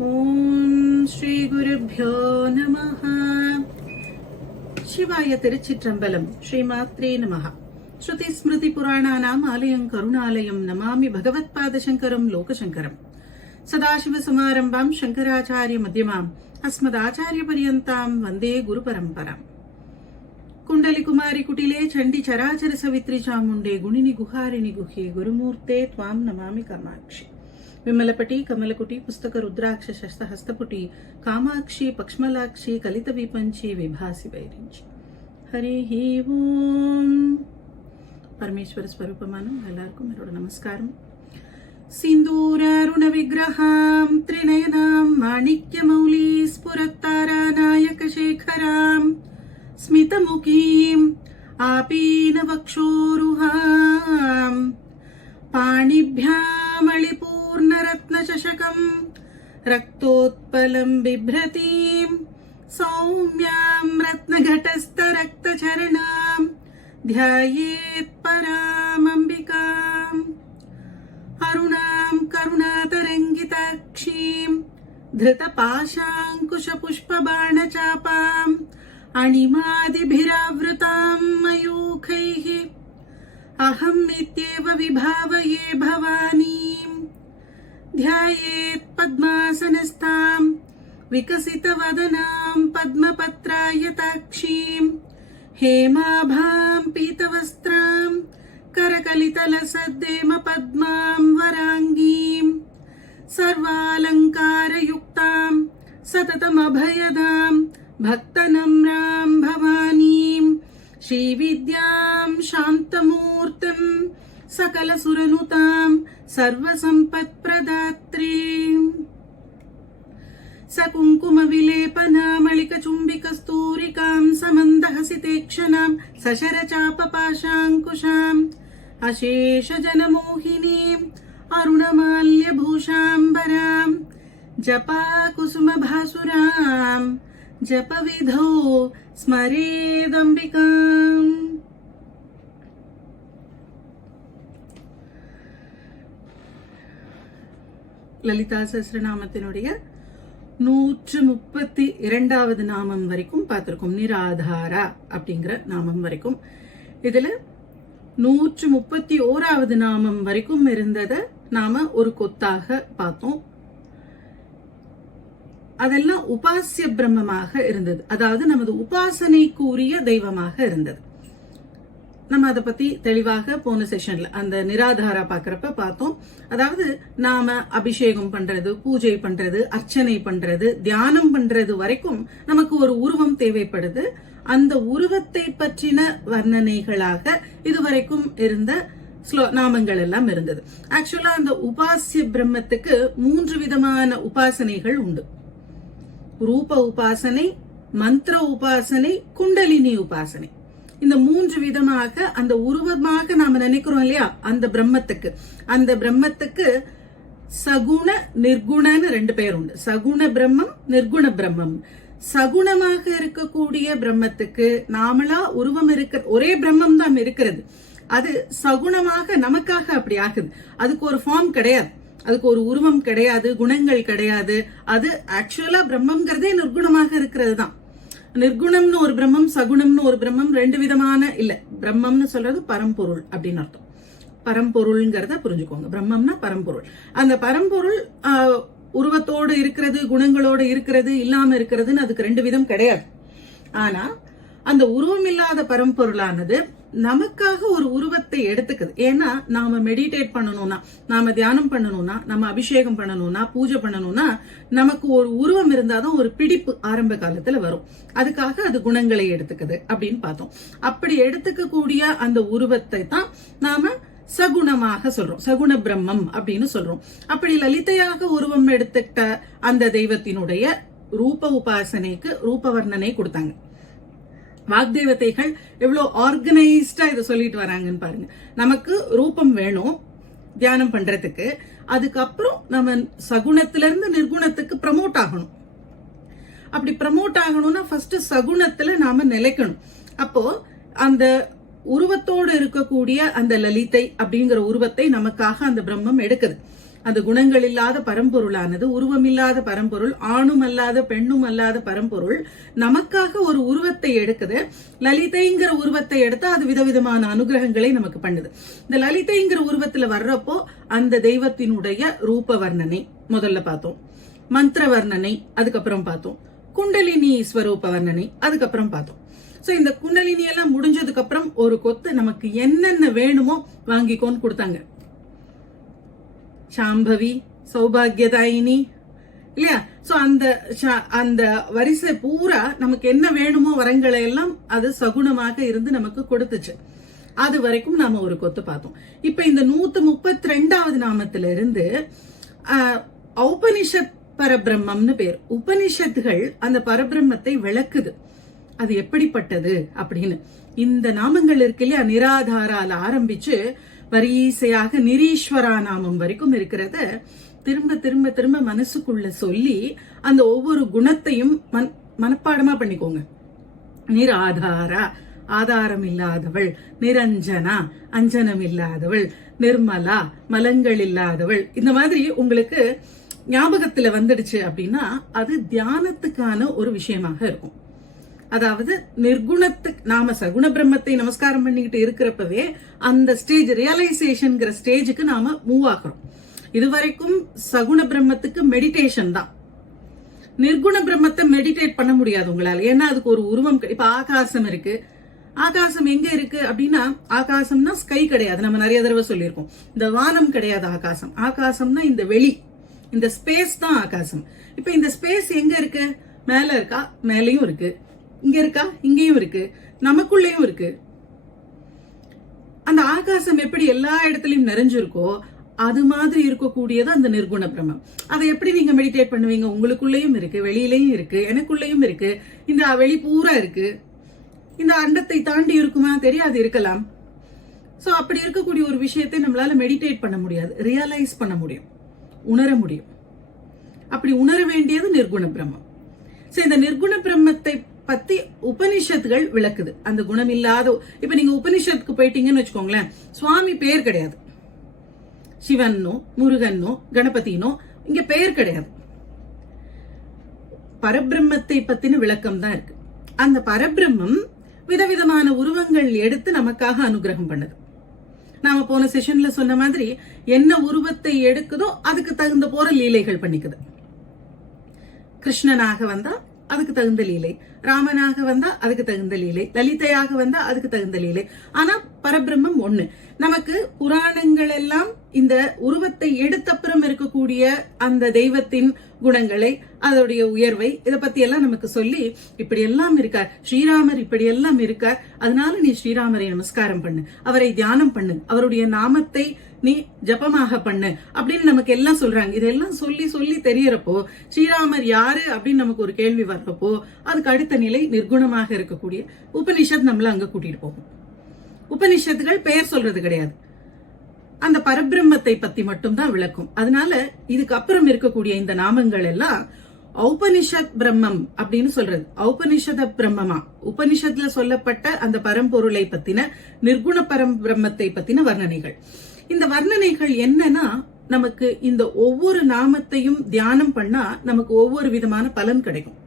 ஓம் ஸ்ரீ குருப்யோ நமஹ. சிவாய திருச்சிற்றம்பலம். ஸ்ரீமாத்ரே நமஹ. ஸ்ருதி ஸ்மிருதி புராணானாம் ஆலயம் கருணாலயம் நமாமி பகவத்பாதசங்கரம் லோகசங்கரம். சதாசிவசமாரம்பாம் சங்கராச்சாரிய மத்தியமாம் அஸ்மதாச்சாரிய பரியந்தாம் வந்தே குரு பரம்பராம். குண்டலி குமாரி குட்டிலே சண்டி சராச்சர சவித்ரி சாமுண்டே குணினி குஹாரிணி குஹே குருமூர்த்தே த்வாம் நமாமி காமாட்சி. விமலಪಟಿ ಕಮಲಕುಟಿ ಪುಸ್ತಕ ರುದ್ರಾಕ್ಷ ಶಸ್ತ ಹಸ್ತಪುಟಿ ಕಾಮಾಕ್ಷಿ ಪಕ್ಷ್ಮಲಾಕ್ಷಿ ಕಲಿತ ವಿಪಂಚಿ ವಿಭಾಸಿ ವೈರಿಂಚಿ. ஹரி ஓம். பரமேஸ்வர ஸ்வரூபமானம் எல்லாருக்கும் என்னோட நமஸ்காரம். சிந்தூராருண விக்கிரகாம் த்ரிநயனாம் மாணிக்ய மௌலி ஸ்புரத்தாரா நாயக சேகராம் ஸ்மிதமுகீம் ஆபீன வக்ஷோருஹாம் पाणिभ्यामलिपूर्णरत्नचषकम् रक्तोत्पलम् बिभ्रतीम् सौम्याम् रत्नघटस्थरक्तचरणाम् ध्यायेत् परामम्बिकाम्. अरुणाम् करुणातरङ्गिताक्षीम् धृतपाशाङ्कुशपुष्पबाणचापाम् अणिमादिभिरावृताम् मयूखैः अहम् इत्येव विभावये भवानीम्. ध्यायेत् पद्मासनस्ताम् विकसितवदनाम् पद्मपत्रायताक्षीम् हेमाभाम् पीतवस्त्राम् करकलितलसद्देम पद्माम् वराङ्गीम् सर्वालङ्कारयुक्ताम् सततमभयदाम् भक्तनम्राम् भवानीम् श्रीविद्याम् शान्तमूर्तिम् सकलसुरनुताम् सर्वसम्पत्प्रदात्रीम्. सकुङ्कुमविलेपनामलिकचुम्बिकस्तूरिकाम् समन्दहसितेक्षणाम् सशरचापपाशाङ्कुशाम् अशेषजनमोहिनीम् अरुणमाल्यभूषाम्बराम् जपाकुसुमभासुराम् जपविधौ ஸ்மரேதம்பிகாம். லலிதா சஹஸ்ரநாமத்தினுடைய 132வது நாமம் வரைக்கும் பார்த்திருக்கோம். நிராதாரா அப்படிங்கிற நாமம் வரைக்கும். இதுல 131வது நாமம் வரைக்கும் இருந்தத நாம ஒரு கொத்தாக பார்த்தோம். அதெல்லாம் உபாசிய பிரம்மமாக இருந்தது, அதாவது நமது உபாசனைக்குரிய தெய்வமாக இருந்தது. நம்ம அதை பத்தி தெளிவாக போன செஷன்ல அந்த நிராதாரா பாக்குறப்ப பார்த்தோம். அதாவது நாம அபிஷேகம் பண்றது, பூஜை பண்றது, அர்ச்சனை பண்றது, தியானம் பண்றது வரைக்கும் நமக்கு ஒரு உருவம் தேவைப்படுது. அந்த உருவத்தை பற்றின வர்ணனைகளாக இதுவரைக்கும் இருந்த நாமங்கள் எல்லாம் இருந்தது. ஆக்சுவலா அந்த உபாசிய பிரம்மத்துக்கு 3 விதமான உபாசனைகள் உண்டு. ரூப உபாசனை, மந்திர உபாசனை, குண்டலினி உபாசனை. இந்த 3 விதமாக அந்த உருவமாக நாம நினைக்கிறோம் இல்லையா, அந்த பிரம்மத்துக்கு சகுண நிர்குணன்னு 2 பேர் உண்டு. சகுண பிரம்மம், நிர்குண பிரம்மம். சகுணமாக இருக்கக்கூடிய பிரம்மத்துக்கு நாமளா உருவம் இருக்க ஒரே பிரம்மம் தான் இருக்கிறது. அது சகுணமாக நமக்காக அப்படி ஆகுது. அதுக்கு ஒரு ஃபார்ம் கிடையாது, அதுக்கு ஒரு உருவம் கிடையாது, குணங்கள் கிடையாது. அது ஆக்சுவலா பிரம்மம்ங்கிறதே நிர்குணமாக இருக்கிறது தான். நிர்குணம்னு ஒரு பிரம்மம், சகுணம்னு ஒரு பிரம்மம், 2 விதமான இல்ல. பிரம்மம்னு சொல்றது பரம்பொருள் அப்படின்னு அர்த்தம். பரம்பொருள்ங்கிறத புரிஞ்சுக்கோங்க. பிரம்மம்னா பரம்பொருள். அந்த பரம்பொருள் உருவத்தோடு இருக்கிறது, குணங்களோடு இருக்கிறது, இல்லாம இருக்கிறதுன்னு அதுக்கு 2 விதம் கிடையாது. ஆனா அந்த உருவம் இல்லாத பரம்பொருளானது நமக்காக ஒரு உருவத்தை எடுத்துக்குது. ஏன்னா நாம மெடிடேட் பண்ணணும்னா, நாம தியானம் பண்ணணும்னா, நம்ம அபிஷேகம் பண்ணணும்னா, பூஜை பண்ணணும்னா நமக்கு ஒரு உருவம் இருந்தாதான் ஒரு பிடிப்பு ஆரம்ப காலத்துல வரும். அதுக்காக அது குணங்களை எடுத்துக்குது அப்படின்னு பார்த்தோம். அப்படி எடுத்துக்க கூடிய அந்த உருவத்தை தான் நாம சகுணமாக சொல்றோம், சகுண பிரம்மம் அப்படின்னு சொல்றோம். அப்படி லலிதையாக உருவம் எடுத்துக்கிட்ட அந்த தெய்வத்தினுடைய ரூப உபாசனைக்கு ரூப வர்ணனை கொடுத்தாங்க. வாக்தேவதைகள் எவ்வளவு ஆர்கனைஸ்டா இதை சொல்லிட்டு வராங்கன்னு பாருங்க. நமக்கு ரூபம் வேணும் தியானம் பண்றதுக்கு. அதுக்கப்புறம் நம்ம சகுணத்திலிருந்து நிர்குணத்துக்கு ப்ரமோட் ஆகணும். அப்படி ப்ரமோட் ஆகணும்னா ஃபர்ஸ்ட் சகுணத்துல நாம நிலைக்கணும். அப்போ அந்த உருவத்தோடு இருக்கக்கூடிய அந்த லலிதை அப்படிங்கிற உருவத்தை நமக்காக அந்த பிரம்மம் எடுக்குது. அந்த குணங்கள் இல்லாத பரம்பொருளானது, உருவமில்லாத பரம்பொருள், ஆணும் அல்லாத பெண்ணும் அல்லாத பரம்பொருள் நமக்காக ஒரு உருவத்தை எடுக்குது. லலிதைங்கிற உருவத்தை எடுத்தா அது விதவிதமான அனுகிரகங்களை நமக்கு பண்ணுது. இந்த லலிதைங்கிற உருவத்துல வர்றப்போ அந்த தெய்வத்தினுடைய ரூப வர்ணனை முதல்ல பார்த்தோம், மந்திர வர்ணனை அதுக்கப்புறம் பார்த்தோம், குண்டலினி ஸ்வரூப வர்ணனை அதுக்கப்புறம் பார்த்தோம். சோ இந்த குண்டலினி எல்லாம் முடிஞ்சதுக்கு அப்புறம் ஒரு கொத்து நமக்கு என்னென்ன வேணுமோ வாங்கிக்கோன்னு கொடுத்தாங்க. சாம்பவி, சௌபாகியதாயினி இல்லையா? சோ அந்த வரிசை பூரா நமக்கு என்ன வேணுமோ வரங்களை எல்லாம் அது சகுணமாக இருந்து நமக்கு கொடுத்துச்சு. அது வரைக்கும் நாம ஒரு கொத்து பார்த்தோம். இப்ப இந்த 132வது நாமத்துல இருந்து ஔபனிஷத் பரபிரம்மம்னு பேர். உபனிஷத்துகள் அந்த பரபிரம்மத்தை விளக்குது, அது எப்படிப்பட்டது அப்படின்னு. இந்த நாமங்கள் இருக்கு இல்லையா, நிராதாரால ஆரம்பிச்சு வரிசையாக நிரீஸ்வரா நாமம் வரைக்கும் இருக்கிறத திரும்ப திரும்ப திரும்ப மனசுக்குள்ள சொல்லி அந்த ஒவ்வொரு குணத்தையும் மனப்பாடமா பண்ணிக்கோங்க. நிராதாரா, ஆதாரம் இல்லாதவள், நிரஞ்சனா, அஞ்சனம் இல்லாதவள், நிர்மலா, மலங்கள் இல்லாதவள். இந்த மாதிரி உங்களுக்கு ஞாபகத்துல வந்துடுச்சு அப்படின்னா அது தியானத்துக்கான ஒரு விஷயமாக இருக்கும். அதாவது நிர்குணத்துக்கு நாம சகுண பிரம்மத்தை நமஸ்காரம் பண்ணிக்கிட்டு இருக்கிறப்பவே அந்த ஸ்டேஜ் ரியலைசேஷன்ங்கிற ஸ்டேஜுக்கு நாம மூவ் ஆகிறோம். இதுவரைக்கும் சகுண பிரம்மத்துக்கு மெடிடேஷன் தான். நிர்குண பிரம்மத்தை மெடிடேட் பண்ண முடியாது உங்களால. ஏன்னா அதுக்கு ஒரு உருவம். இப்ப ஆகாசம் இருக்கு, ஆகாசம் எங்க இருக்கு அப்படின்னா, ஆகாசம்னா ஸ்கை கிடையாது, நம்ம நிறைய தடவை சொல்லியிருக்கோம். இந்த வானம் கிடையாது ஆகாசம். ஆகாசம்னா இந்த வெளி, இந்த ஸ்பேஸ் தான் ஆகாசம். இப்ப இந்த ஸ்பேஸ் எங்க இருக்கு? மேல இருக்கா? மேலையும் இருக்கு. இங்க இருக்கா? இங்கேயும் இருக்கு. நமக்குள்ளேயும் இருக்கு. அந்த ஆகாசம் எப்படி எல்லா இடத்துலயும் நிறைஞ்சிருக்கோ அது மாதிரி இருக்கக்கூடியது அந்த நிர்குண பிரம்மம். அதை எப்படி நீங்க மெடிடேட் பண்ணுவீங்க? உங்களுக்குள்ளேயும் இருக்கு, வெளியிலையும் இருக்கு, எனக்குள்ளேயும் இருக்கு, இந்த வெளி பூரா இருக்கு. இந்த அண்டத்தை தாண்டி இருக்குமா? தெரியாது, இருக்கலாம். சோ அப்படி இருக்கக்கூடிய ஒரு விஷயத்தை நம்மளால மெடிடேட் பண்ண முடியாது, ரியலைஸ் பண்ண முடியும், உணர முடியும். அப்படி உணர வேண்டியது நிர்குண பிரம்மம். சோ இந்த நிர்குண பிரம்மத்தை பத்தி உபனிஷத்துகள் விளக்குது. அந்த குணம் இல்லாத, இப்ப நீங்க உபனிஷத்துக்கு போயிட்டீங்கன்னு வச்சுக்கோங்களேன், சுவாமி பேர் கிடையாது. சிவனோ முருகனோ கணபதினோ இங்க பெயர் கிடையாது. பரபிரம்மத்தை பத்தின விளக்கம் தான் இருக்கு. அந்த பரபிரம்மம் விதவிதமான உருவங்கள் எடுத்து நமக்காக அனுகிரகம் பண்ணுது. நாம போன செஷன்ல சொன்ன மாதிரி என்ன உருவத்தை எடுக்குதோ அதுக்கு தகுந்த போற லீலைகள் பண்ணிக்குது. கிருஷ்ணனாக வந்தா அதுக்கு தகுந்த லீலை, ராமனாக வந்தா அதுக்கு தகுந்த லீலை, லலிதையாக வந்தா அதுக்கு தகுந்த லீலை. ஆனா பரபிரம்மம் ஒண்ணு. நமக்கு புராணங்கள் எல்லாம் இந்த உருவத்தை எடுத்தப்புறம் இருக்கக்கூடிய அந்த தெய்வத்தின் குணங்களை, அதோடைய உயர்வை, இதை பத்தி எல்லாம் நமக்கு சொல்லி இப்படி எல்லாம் இருக்கார் ஸ்ரீராமர், இப்படி எல்லாம் இருக்கார், அதனால நீ ஸ்ரீராமரை நமஸ்காரம் பண்ணு, அவரை தியானம் பண்ணு, அவருடைய நாமத்தை நீ ஜபமாக பண்ணு அப்படின்னு நமக்கு எல்லாம் சொல்றாங்க. இதெல்லாம் சொல்லி சொல்லி தெரியறப்போ ஸ்ரீராமர் யாரு அப்படின்னு நமக்கு ஒரு கேள்வி வர்றப்போ அதுக்கு அடுத்த நிலை நிர்குணமாக இருக்கக்கூடிய உபனிஷத் நம்மள அங்க கூட்டிட்டு போகும். உபனிஷத்துகள் பெயர் சொல்றது கிடையாது, அந்த பரபிரம்மத்தை பத்தி மட்டும் தான் விளக்கும். அதனால இதுக்கு அப்புறம் இருக்கக்கூடிய இந்த நாமங்கள் எல்லாம் ஔபனிஷத் பிரம்மம் அப்படின்னு சொல்றது. ஔபனிஷத பிரம்மமா, உபனிஷத்துல சொல்லப்பட்ட அந்த பரம்பொருளை பத்தின நிர்குண பரம்பிரம்மத்தை பத்தின வர்ணனைகள். இந்த வர்ணனைகள் என்னன்னா, நமக்கு இந்த ஒவ்வொரு நாமத்தையும் தியானம் பண்ணா நமக்கு ஒவ்வொரு விதமான பலன் கிடைக்கும்.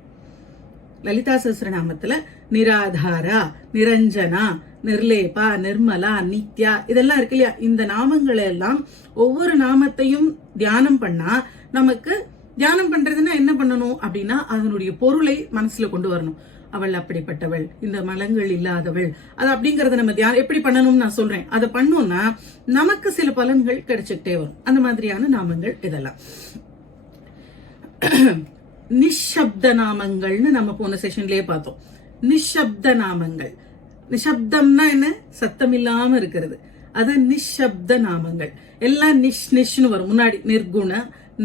லலிதா சஹஸ்ரநாமத்துல நிராதாரா, நிரஞ்சனா, நிர்லேபா, நிர்மலா, நித்யா இதெல்லாம் இருக்கு இல்லையா, இந்த நாமங்கள் எல்லாம் ஒவ்வொரு நாமத்தையும் தியானம் பண்ணா நமக்கு, தியானம் பண்றதுன்னா என்ன பண்ணணும் அப்படின்னா அதனுடைய பொருளை மனசுல கொண்டு வரணும். அவள் அப்படிப்பட்டவள், இந்த மலங்கள் இல்லாதவள், அது அப்படிங்கறத நம்ம எப்படி பண்ணணும்னு நான் சொல்றேன். அதை பண்ணோம்னா நமக்கு சில பலன்கள் கிடைச்சுக்கிட்டே வரும். அந்த மாதிரியான நாமங்கள் இதெல்லாம். நிஷப்த நாமங்கள்னு நம்ம போன செஷன்லயே பார்த்தோம். நிஷப்த நாமங்கள், நிஷப்தம்னா என்ன? சத்தம் இல்லாம இருக்கிறது. அது நிஷப்த நாமங்கள். எல்லாம் நிஷ்னு வரும் முன்னாடி. நிர்குண,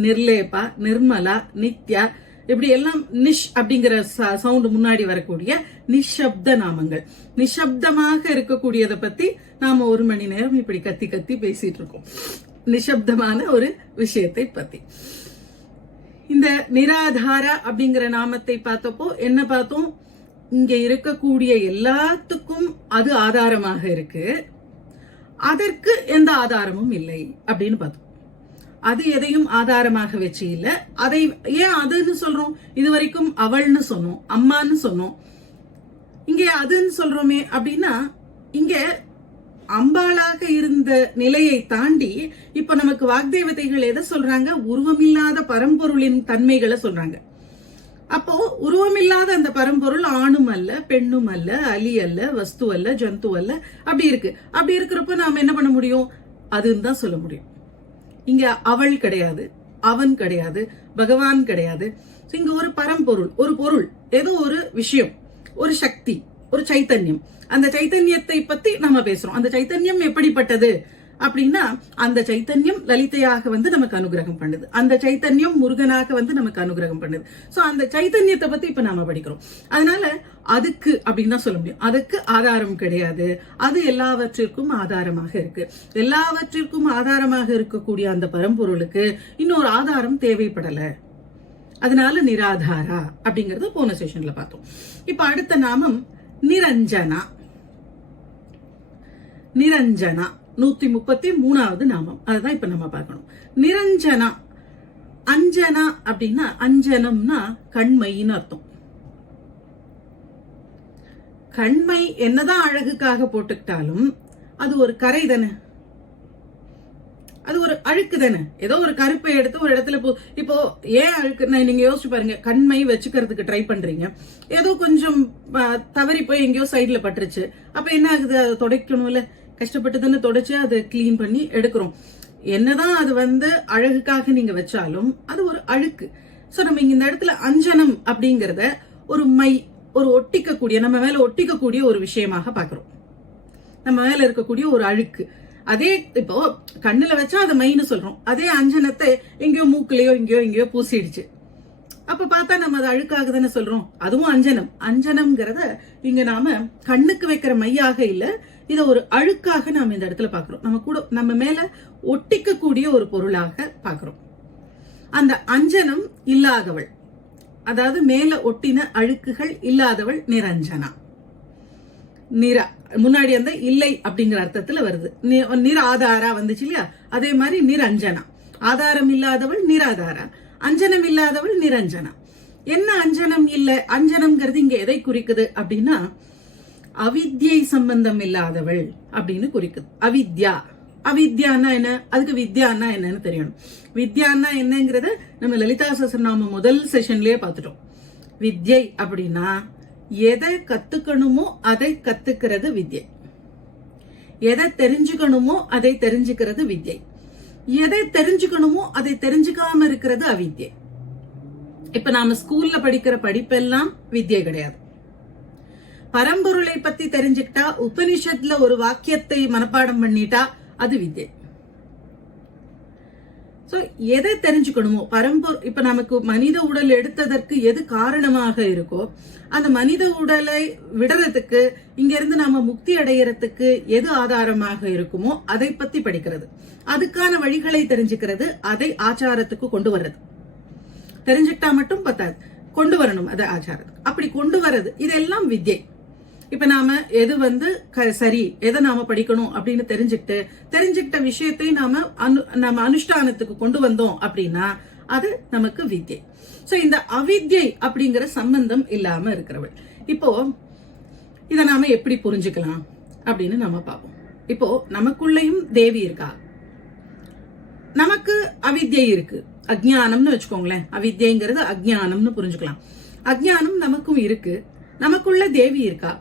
நிர்லேபா, நிர்மலா, நித்யா, இப்படி எல்லாம் நிஷ் அப்படிங்கிற சவுண்ட் முன்னாடி வரக்கூடிய நிஷப்த நாமங்கள். நிஷப்தமாக இருக்கக்கூடியதை பத்தி நாம 1 மணி நேரம் இப்படி கத்தி கத்தி பேசிட்டு இருக்கோம், நிஷப்தமான ஒரு விஷயத்தை பத்தி. இந்த நிராதாரா அப்படிங்கிற நாமத்தை பார்த்தப்போ என்ன பார்த்தோம்? இங்க இருக்கக்கூடிய எல்லாத்துக்கும் அது ஆதாரமாக இருக்கு, அதற்கு எந்த ஆதாரமும் இல்லை அப்படின்னு பார்த்தோம். அது எதையும் ஆதாரமாக வச்சு இல்ல. அதை ஏன் அதுன்னு சொல்றோம்? இதுவரைக்கும் அவள்னு சொன்னோம், அம்மான்னு சொன்னோம், இங்க அதுன்னு சொல்றோமே அப்படின்னா, இங்க அம்பாளாக இருந்த நிலையை தாண்டி இப்ப நமக்கு வாக்தேவதைகள் எதை சொல்றாங்க? உருவமில்லாத பரம்பொருளின் தன்மைகளை சொல்றாங்க. அப்போ உருவமில்லாத அந்த பரம்பொருள் ஆணும் அல்ல, பெண்ணும் அல்ல, அலி அல்ல, வஸ்து அல்ல, ஜந்து அல்ல, அப்படி இருக்கு. அப்படி இருக்கிறப்ப நாம என்ன பண்ண முடியும்? அதுன்னு தான் சொல்ல முடியும். இங்க அவள் கிடையாது, அவன் கிடையாது, பகவான் கிடையாது. இங்க ஒரு பரம்பொருள், ஒரு பொருள், ஏதோ ஒரு விஷயம், ஒரு சக்தி, ஒரு சைத்தன்யம். அந்த சைத்தன்யத்தை பத்தி நம்ம பேசுறோம். அந்த சைத்தன்யம் எப்படிப்பட்டது அப்படின்னா, அந்த சைத்தன்யம் லலிதையாக நமக்கு அனுகிரகம் பண்ணுது, அந்த சைத்தன்யம் முருகனாக நமக்கு அனுகிரகம் பண்ணுது. சோ அந்த சைத்தன்யத்தை பத்தி இப்ப நாம படிக்கிறோம். அதனால அதுக்கு அப்படின்னு தான் சொல்ல முடியும். அதுக்கு ஆதாரம் கிடையாது, அது எல்லாவற்றிற்கும் ஆதாரமாக இருக்கு. எல்லாவற்றிற்கும் ஆதாரமாக இருக்கக்கூடிய அந்த பரம்பொருளுக்கு இன்னொரு ஆதாரம் தேவைப்படல. அதனால நிராதாரா அப்படிங்கறத போன செஷன்ல பார்த்தோம். இப்ப அடுத்த நாமம் நிரஞ்சனா. நிரஞ்சனா 133வது நாமம். அதுதான் இப்ப நம்ம பார்க்கணும். நிரஞ்சனா. அஞ்சனா அப்படின்னா, அஞ்சனம்னா கண்மைன்னு அர்த்தம். கண்மை என்னதான் அழகுக்காக போட்டுக்கிட்டாலும் அது ஒரு கரை தானே, அது ஒரு அழுக்கு தானே. ஏதோ ஒரு கருப்பை எடுத்து ஒரு இடத்துல இப்போ ஏன் அழுக்கு நீங்க யோசிச்சு பாருங்க. கண்மை வச்சுக்கிறதுக்கு ட்ரை பண்றீங்க, ஏதோ கொஞ்சம் தவறி போய் எங்கேயோ சைட்ல பட்டுருச்சு. அப்ப என்ன ஆகுது? அதை துடைக்கணும்ல, கஷ்டப்பட்டு தானே துடைச்சு அதை கிளீன் பண்ணி எடுக்கிறோம். என்னதான் அது அழகுக்காக நீங்க வச்சாலும் அது ஒரு அழுக்கு. சோ நம்ம இங்க இந்த இடத்துல அஞ்சனம் அப்படிங்கறத ஒரு மை, ஒரு ஒட்டிக்கக்கூடிய, நம்ம மேல ஒட்டிக்கக்கூடிய ஒரு விஷயமாக பாக்குறோம். நம்ம மேல இருக்கக்கூடிய ஒரு அழுக்கு. அதே இப்போ கண்ணுல வச்சா அதை மைன்னு சொல்றோம். அதே அஞ்சனத்தை எங்கேயோ மூக்குலயோ எங்கேயோ பூசிடுச்சு, அப்ப பார்த்தா நம்ம அதை அழுக்காக தானே சொல்றோம். அதுவும் அஞ்சனம். அஞ்சனம்ங்கிறத இங்க நாம கண்ணுக்கு வைக்கிற மையாக இல்ல, இத ஒரு அழுக்காக நாம இந்த இடத்துல பாக்குறோம். நம்ம மேல ஒட்டிக்கக்கூடிய ஒரு பொருளாக பாக்குறோம். அந்த அஞ்சனம் இல்லாதவள், அதாவது மேல ஒட்டின அழுக்குகள் இல்லாதவள் நிரஞ்சனா. நிரா முன்னாடி அந்த இல்லை அப்படிங்கிற அர்த்தத்துல வருது. நிர ஆதாரா வந்துச்சு இல்லையா? அதே மாதிரி நிரஞ்சனா. ஆதாரம் இல்லாதவள் நிராதாரா, அஞ்சனம் இல்லாதவள் நிரஞ்சனா. என்ன அஞ்சனம் இல்ல? அஞ்சனம்ங்கிறது இங்க எதை குறிக்குது அப்படின்னா, அவித்யை சம்பந்தம் இல்லாதவள் அப்படின்னு குறிக்குது. அவித்யா. அவித்யான்னா என்ன? அதுக்கு வித்யான்னா என்னன்னு தெரியணும். வித்யான்னா என்னங்கிறத நம்ம லலிதா சஹஸ்ரநாமம் முதல் செஷன்லயே பார்த்துட்டோம். வித்யை அப்படின்னா எதை கத்துக்கணுமோ அதை கத்துக்கிறது வித்யை, எதை தெரிஞ்சுக்கணுமோ அதை தெரிஞ்சுக்கிறது வித்யை, எதை தெரிஞ்சுக்கணுமோ அதை தெரிஞ்சுக்காம இருக்கிறது அவித்யை. இப்ப நாம ஸ்கூல்ல படிக்கிற படிப்பெல்லாம் வித்யை கிடையாது. பரம்பொருளை பத்தி தெரிஞ்சுக்கிட்டா, உபனிஷத்துல ஒரு வாக்கியத்தை மனப்பாடம் பண்ணிட்டா அது வித்யை. சோ எதை தெரிஞ்சுக்கணுமோ பரம்பொருள். இப்ப நமக்கு மனித உடல் எடுத்ததற்கு எது காரணமாக இருக்கோ, அந்த மனித உடலை விடுறதுக்கு, இங்க இருந்து நாம முக்தி அடையறதுக்கு எது ஆதாரமாக இருக்குமோ அதை பத்தி படிக்கிறது, அதுக்கான வழிகளை தெரிஞ்சுக்கிறது, அதை ஆச்சாரத்துக்கு கொண்டு வர்றது. தெரிஞ்சுக்கிட்டா மட்டும் பத்தாது, கொண்டு வரணும் அதை ஆச்சாரத்துக்கு. அப்படி கொண்டு வர்றது இதெல்லாம் வித்யை. இப்ப நாம எது சரி, எதை நாம படிக்கணும் அப்படின்னு தெரிஞ்சுக்கிட்ட விஷயத்தை நம்ம அனுஷ்டானத்துக்கு கொண்டு வந்தோம் அப்படின்னா அது நமக்கு வித்யை. சோ இந்த அவித்யை அப்படிங்கிற சம்பந்தம் இல்லாம இருக்கிறவள். இப்போ இத நாம எப்படி புரிஞ்சுக்கலாம் அப்படின்னு நாம பார்ப்போம். இப்போ நமக்குள்ளயும் தேவி இருக்கா, நமக்கு அவித்யை இருக்கு, அஜ்ஞானம்னு வச்சுக்கோங்களேன். அவித்யங்கிறது அஜ்ஞானம்னு புரிஞ்சுக்கலாம். அஜ்ஞானம் நமக்கும் இருக்கு, நமக்குள்ள தேவி இருக்கா.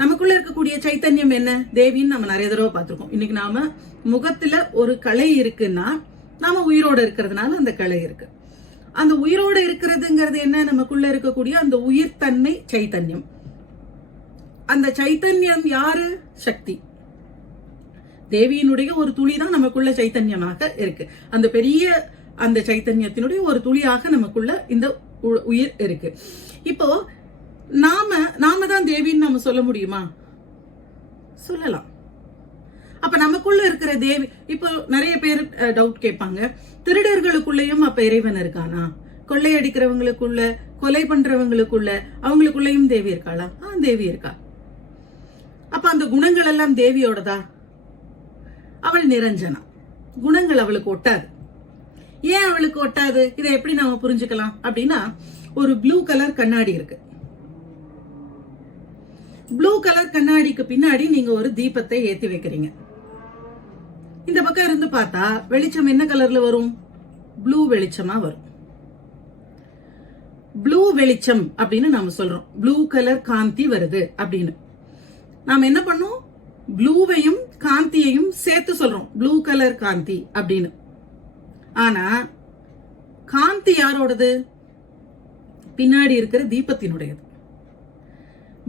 நமக்குள்ள இருக்கக்கூடிய சைத்தன்யம் என்ன? தேவின்னு நம்ம நிறைய தடவை பார்த்திருக்கோம். இன்னைக்கு நாம முகத்துல ஒரு கலை இருக்குன்னா நாம உயிரோட இருக்கிறதுனால அந்த கலை இருக்கு. அந்த உயிரோட இருக்கிறதுங்கிறது என்ன? நமக்குள்ள இருக்கக்கூடிய அந்த உயிர்த்தன்மை சைத்தன்யம். அந்த சைத்தன்யம் யாரு? சக்தி. தேவியினுடைய ஒரு துளி தான் நமக்குள்ள சைத்தன்யமாக இருக்கு. அந்த பெரிய அந்த சைத்தன்யத்தினுடைய ஒரு துளியாக நமக்குள்ள இந்த உயிர் இருக்கு. இப்போ நாம தான் தேவின்னு நாம சொல்ல முடியுமா? சொல்லலாம். அப்ப நமக்குள்ள இருக்கிற தேவி, இப்போ நிறைய பேர் டவுட் கேட்பாங்க, திருடர்களுக்குள்ளயும் அப்ப இறைவன் இருக்கானா? கொள்ளையடிக்கிறவங்களுக்குள்ள, கொலை பண்றவங்களுக்குள்ள, அவங்களுக்குள்ளயும் தேவி இருக்காளா? தேவி இருக்கா. அப்ப அந்த குணங்கள் எல்லாம் தேவியோடதா? அவள் நிரஞ்சனா. குணங்கள் அவளுக்கு ஒட்டாது. ஏன் அவளுக்கு ஒட்டாது? இதை எப்படி நாம புரிஞ்சுக்கலாம் அப்படின்னா, ஒரு ப்ளூ கலர் கண்ணாடி இருக்கு. ப்ளூ கலர் கண்ணாடிக்கு பின்னாடி நீங்க ஒரு தீபத்தை ஏத்தி வைக்கிறீங்க. இந்த பக்கம் இருந்து பார்த்தா வெளிச்சம் என்ன கலர்ல வரும்? ப்ளூ வெளிச்சமா வரும். ப்ளூ வெளிச்சம் அப்படின்னு நாம சொல்றோம். ப்ளூ கலர் காந்தி வருது அப்படின்னு நாம என்ன பண்ணோம்? ப்ளூவையும் காந்தியையும் சேர்த்து சொல்றோம், ப்ளூ கலர் காந்தி அப்படின்னு. ஆனா காந்தி யாரோடது? பின்னாடி இருக்கிற தீபத்தினுடையது.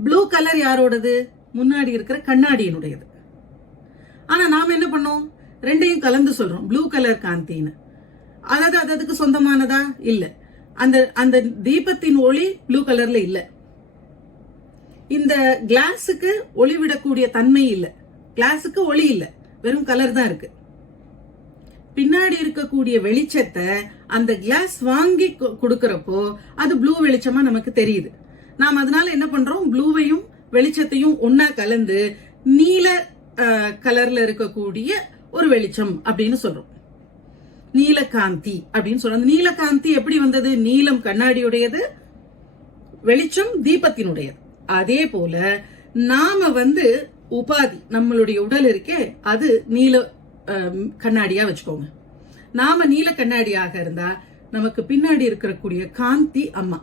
Blue colour யாரோடது? முன்னாடி இருக்கிற கண்ணாடியினுடையது. ஆனா நாம என்ன பண்ணோம்? ரெண்டையும் கலந்து சொல்றோம், ப்ளூ கலர் காந்தின்னு. அதாவது அதுக்கு சொந்தமானதா? இல்ல. அந்த அந்த தீபத்தின் ஒளி ப்ளூ கலர்ல இல்ல. இந்த கிளாஸுக்கு ஒளி விடக்கூடிய தன்மை இல்ல. கிளாஸுக்கு ஒளி இல்ல, வெறும் கலர் தான் இருக்கு. பின்னாடி இருக்கக்கூடிய வெளிச்சத்தை அந்த கிளாஸ் வாங்கி கொடுக்கறப்போ அது ப்ளூ வெளிச்சமா நமக்கு தெரியுது. நாம் அதனால என்ன பண்றோம்? ப்ளூவையும் வெளிச்சத்தையும் ஒன்னா கலந்து நீல கலர்ல இருக்கக்கூடிய ஒரு வெளிச்சம் அப்படின்னு சொல்றோம். நீலகாந்தி அப்படின்னு சொல்றோம். நீலகாந்தி எப்படி வந்தது? நீலம் கண்ணாடியுடையது, வெளிச்சம் தீபத்தினுடையது. அதே போல நாம உபாதி, நம்மளுடைய உடல் இருக்கே, அது நீல கண்ணாடியா வச்சுக்கோங்க. நாம நீல கண்ணாடியாக இருந்தா நமக்கு பின்னாடி இருக்கக்கூடிய காந்தி அம்மா.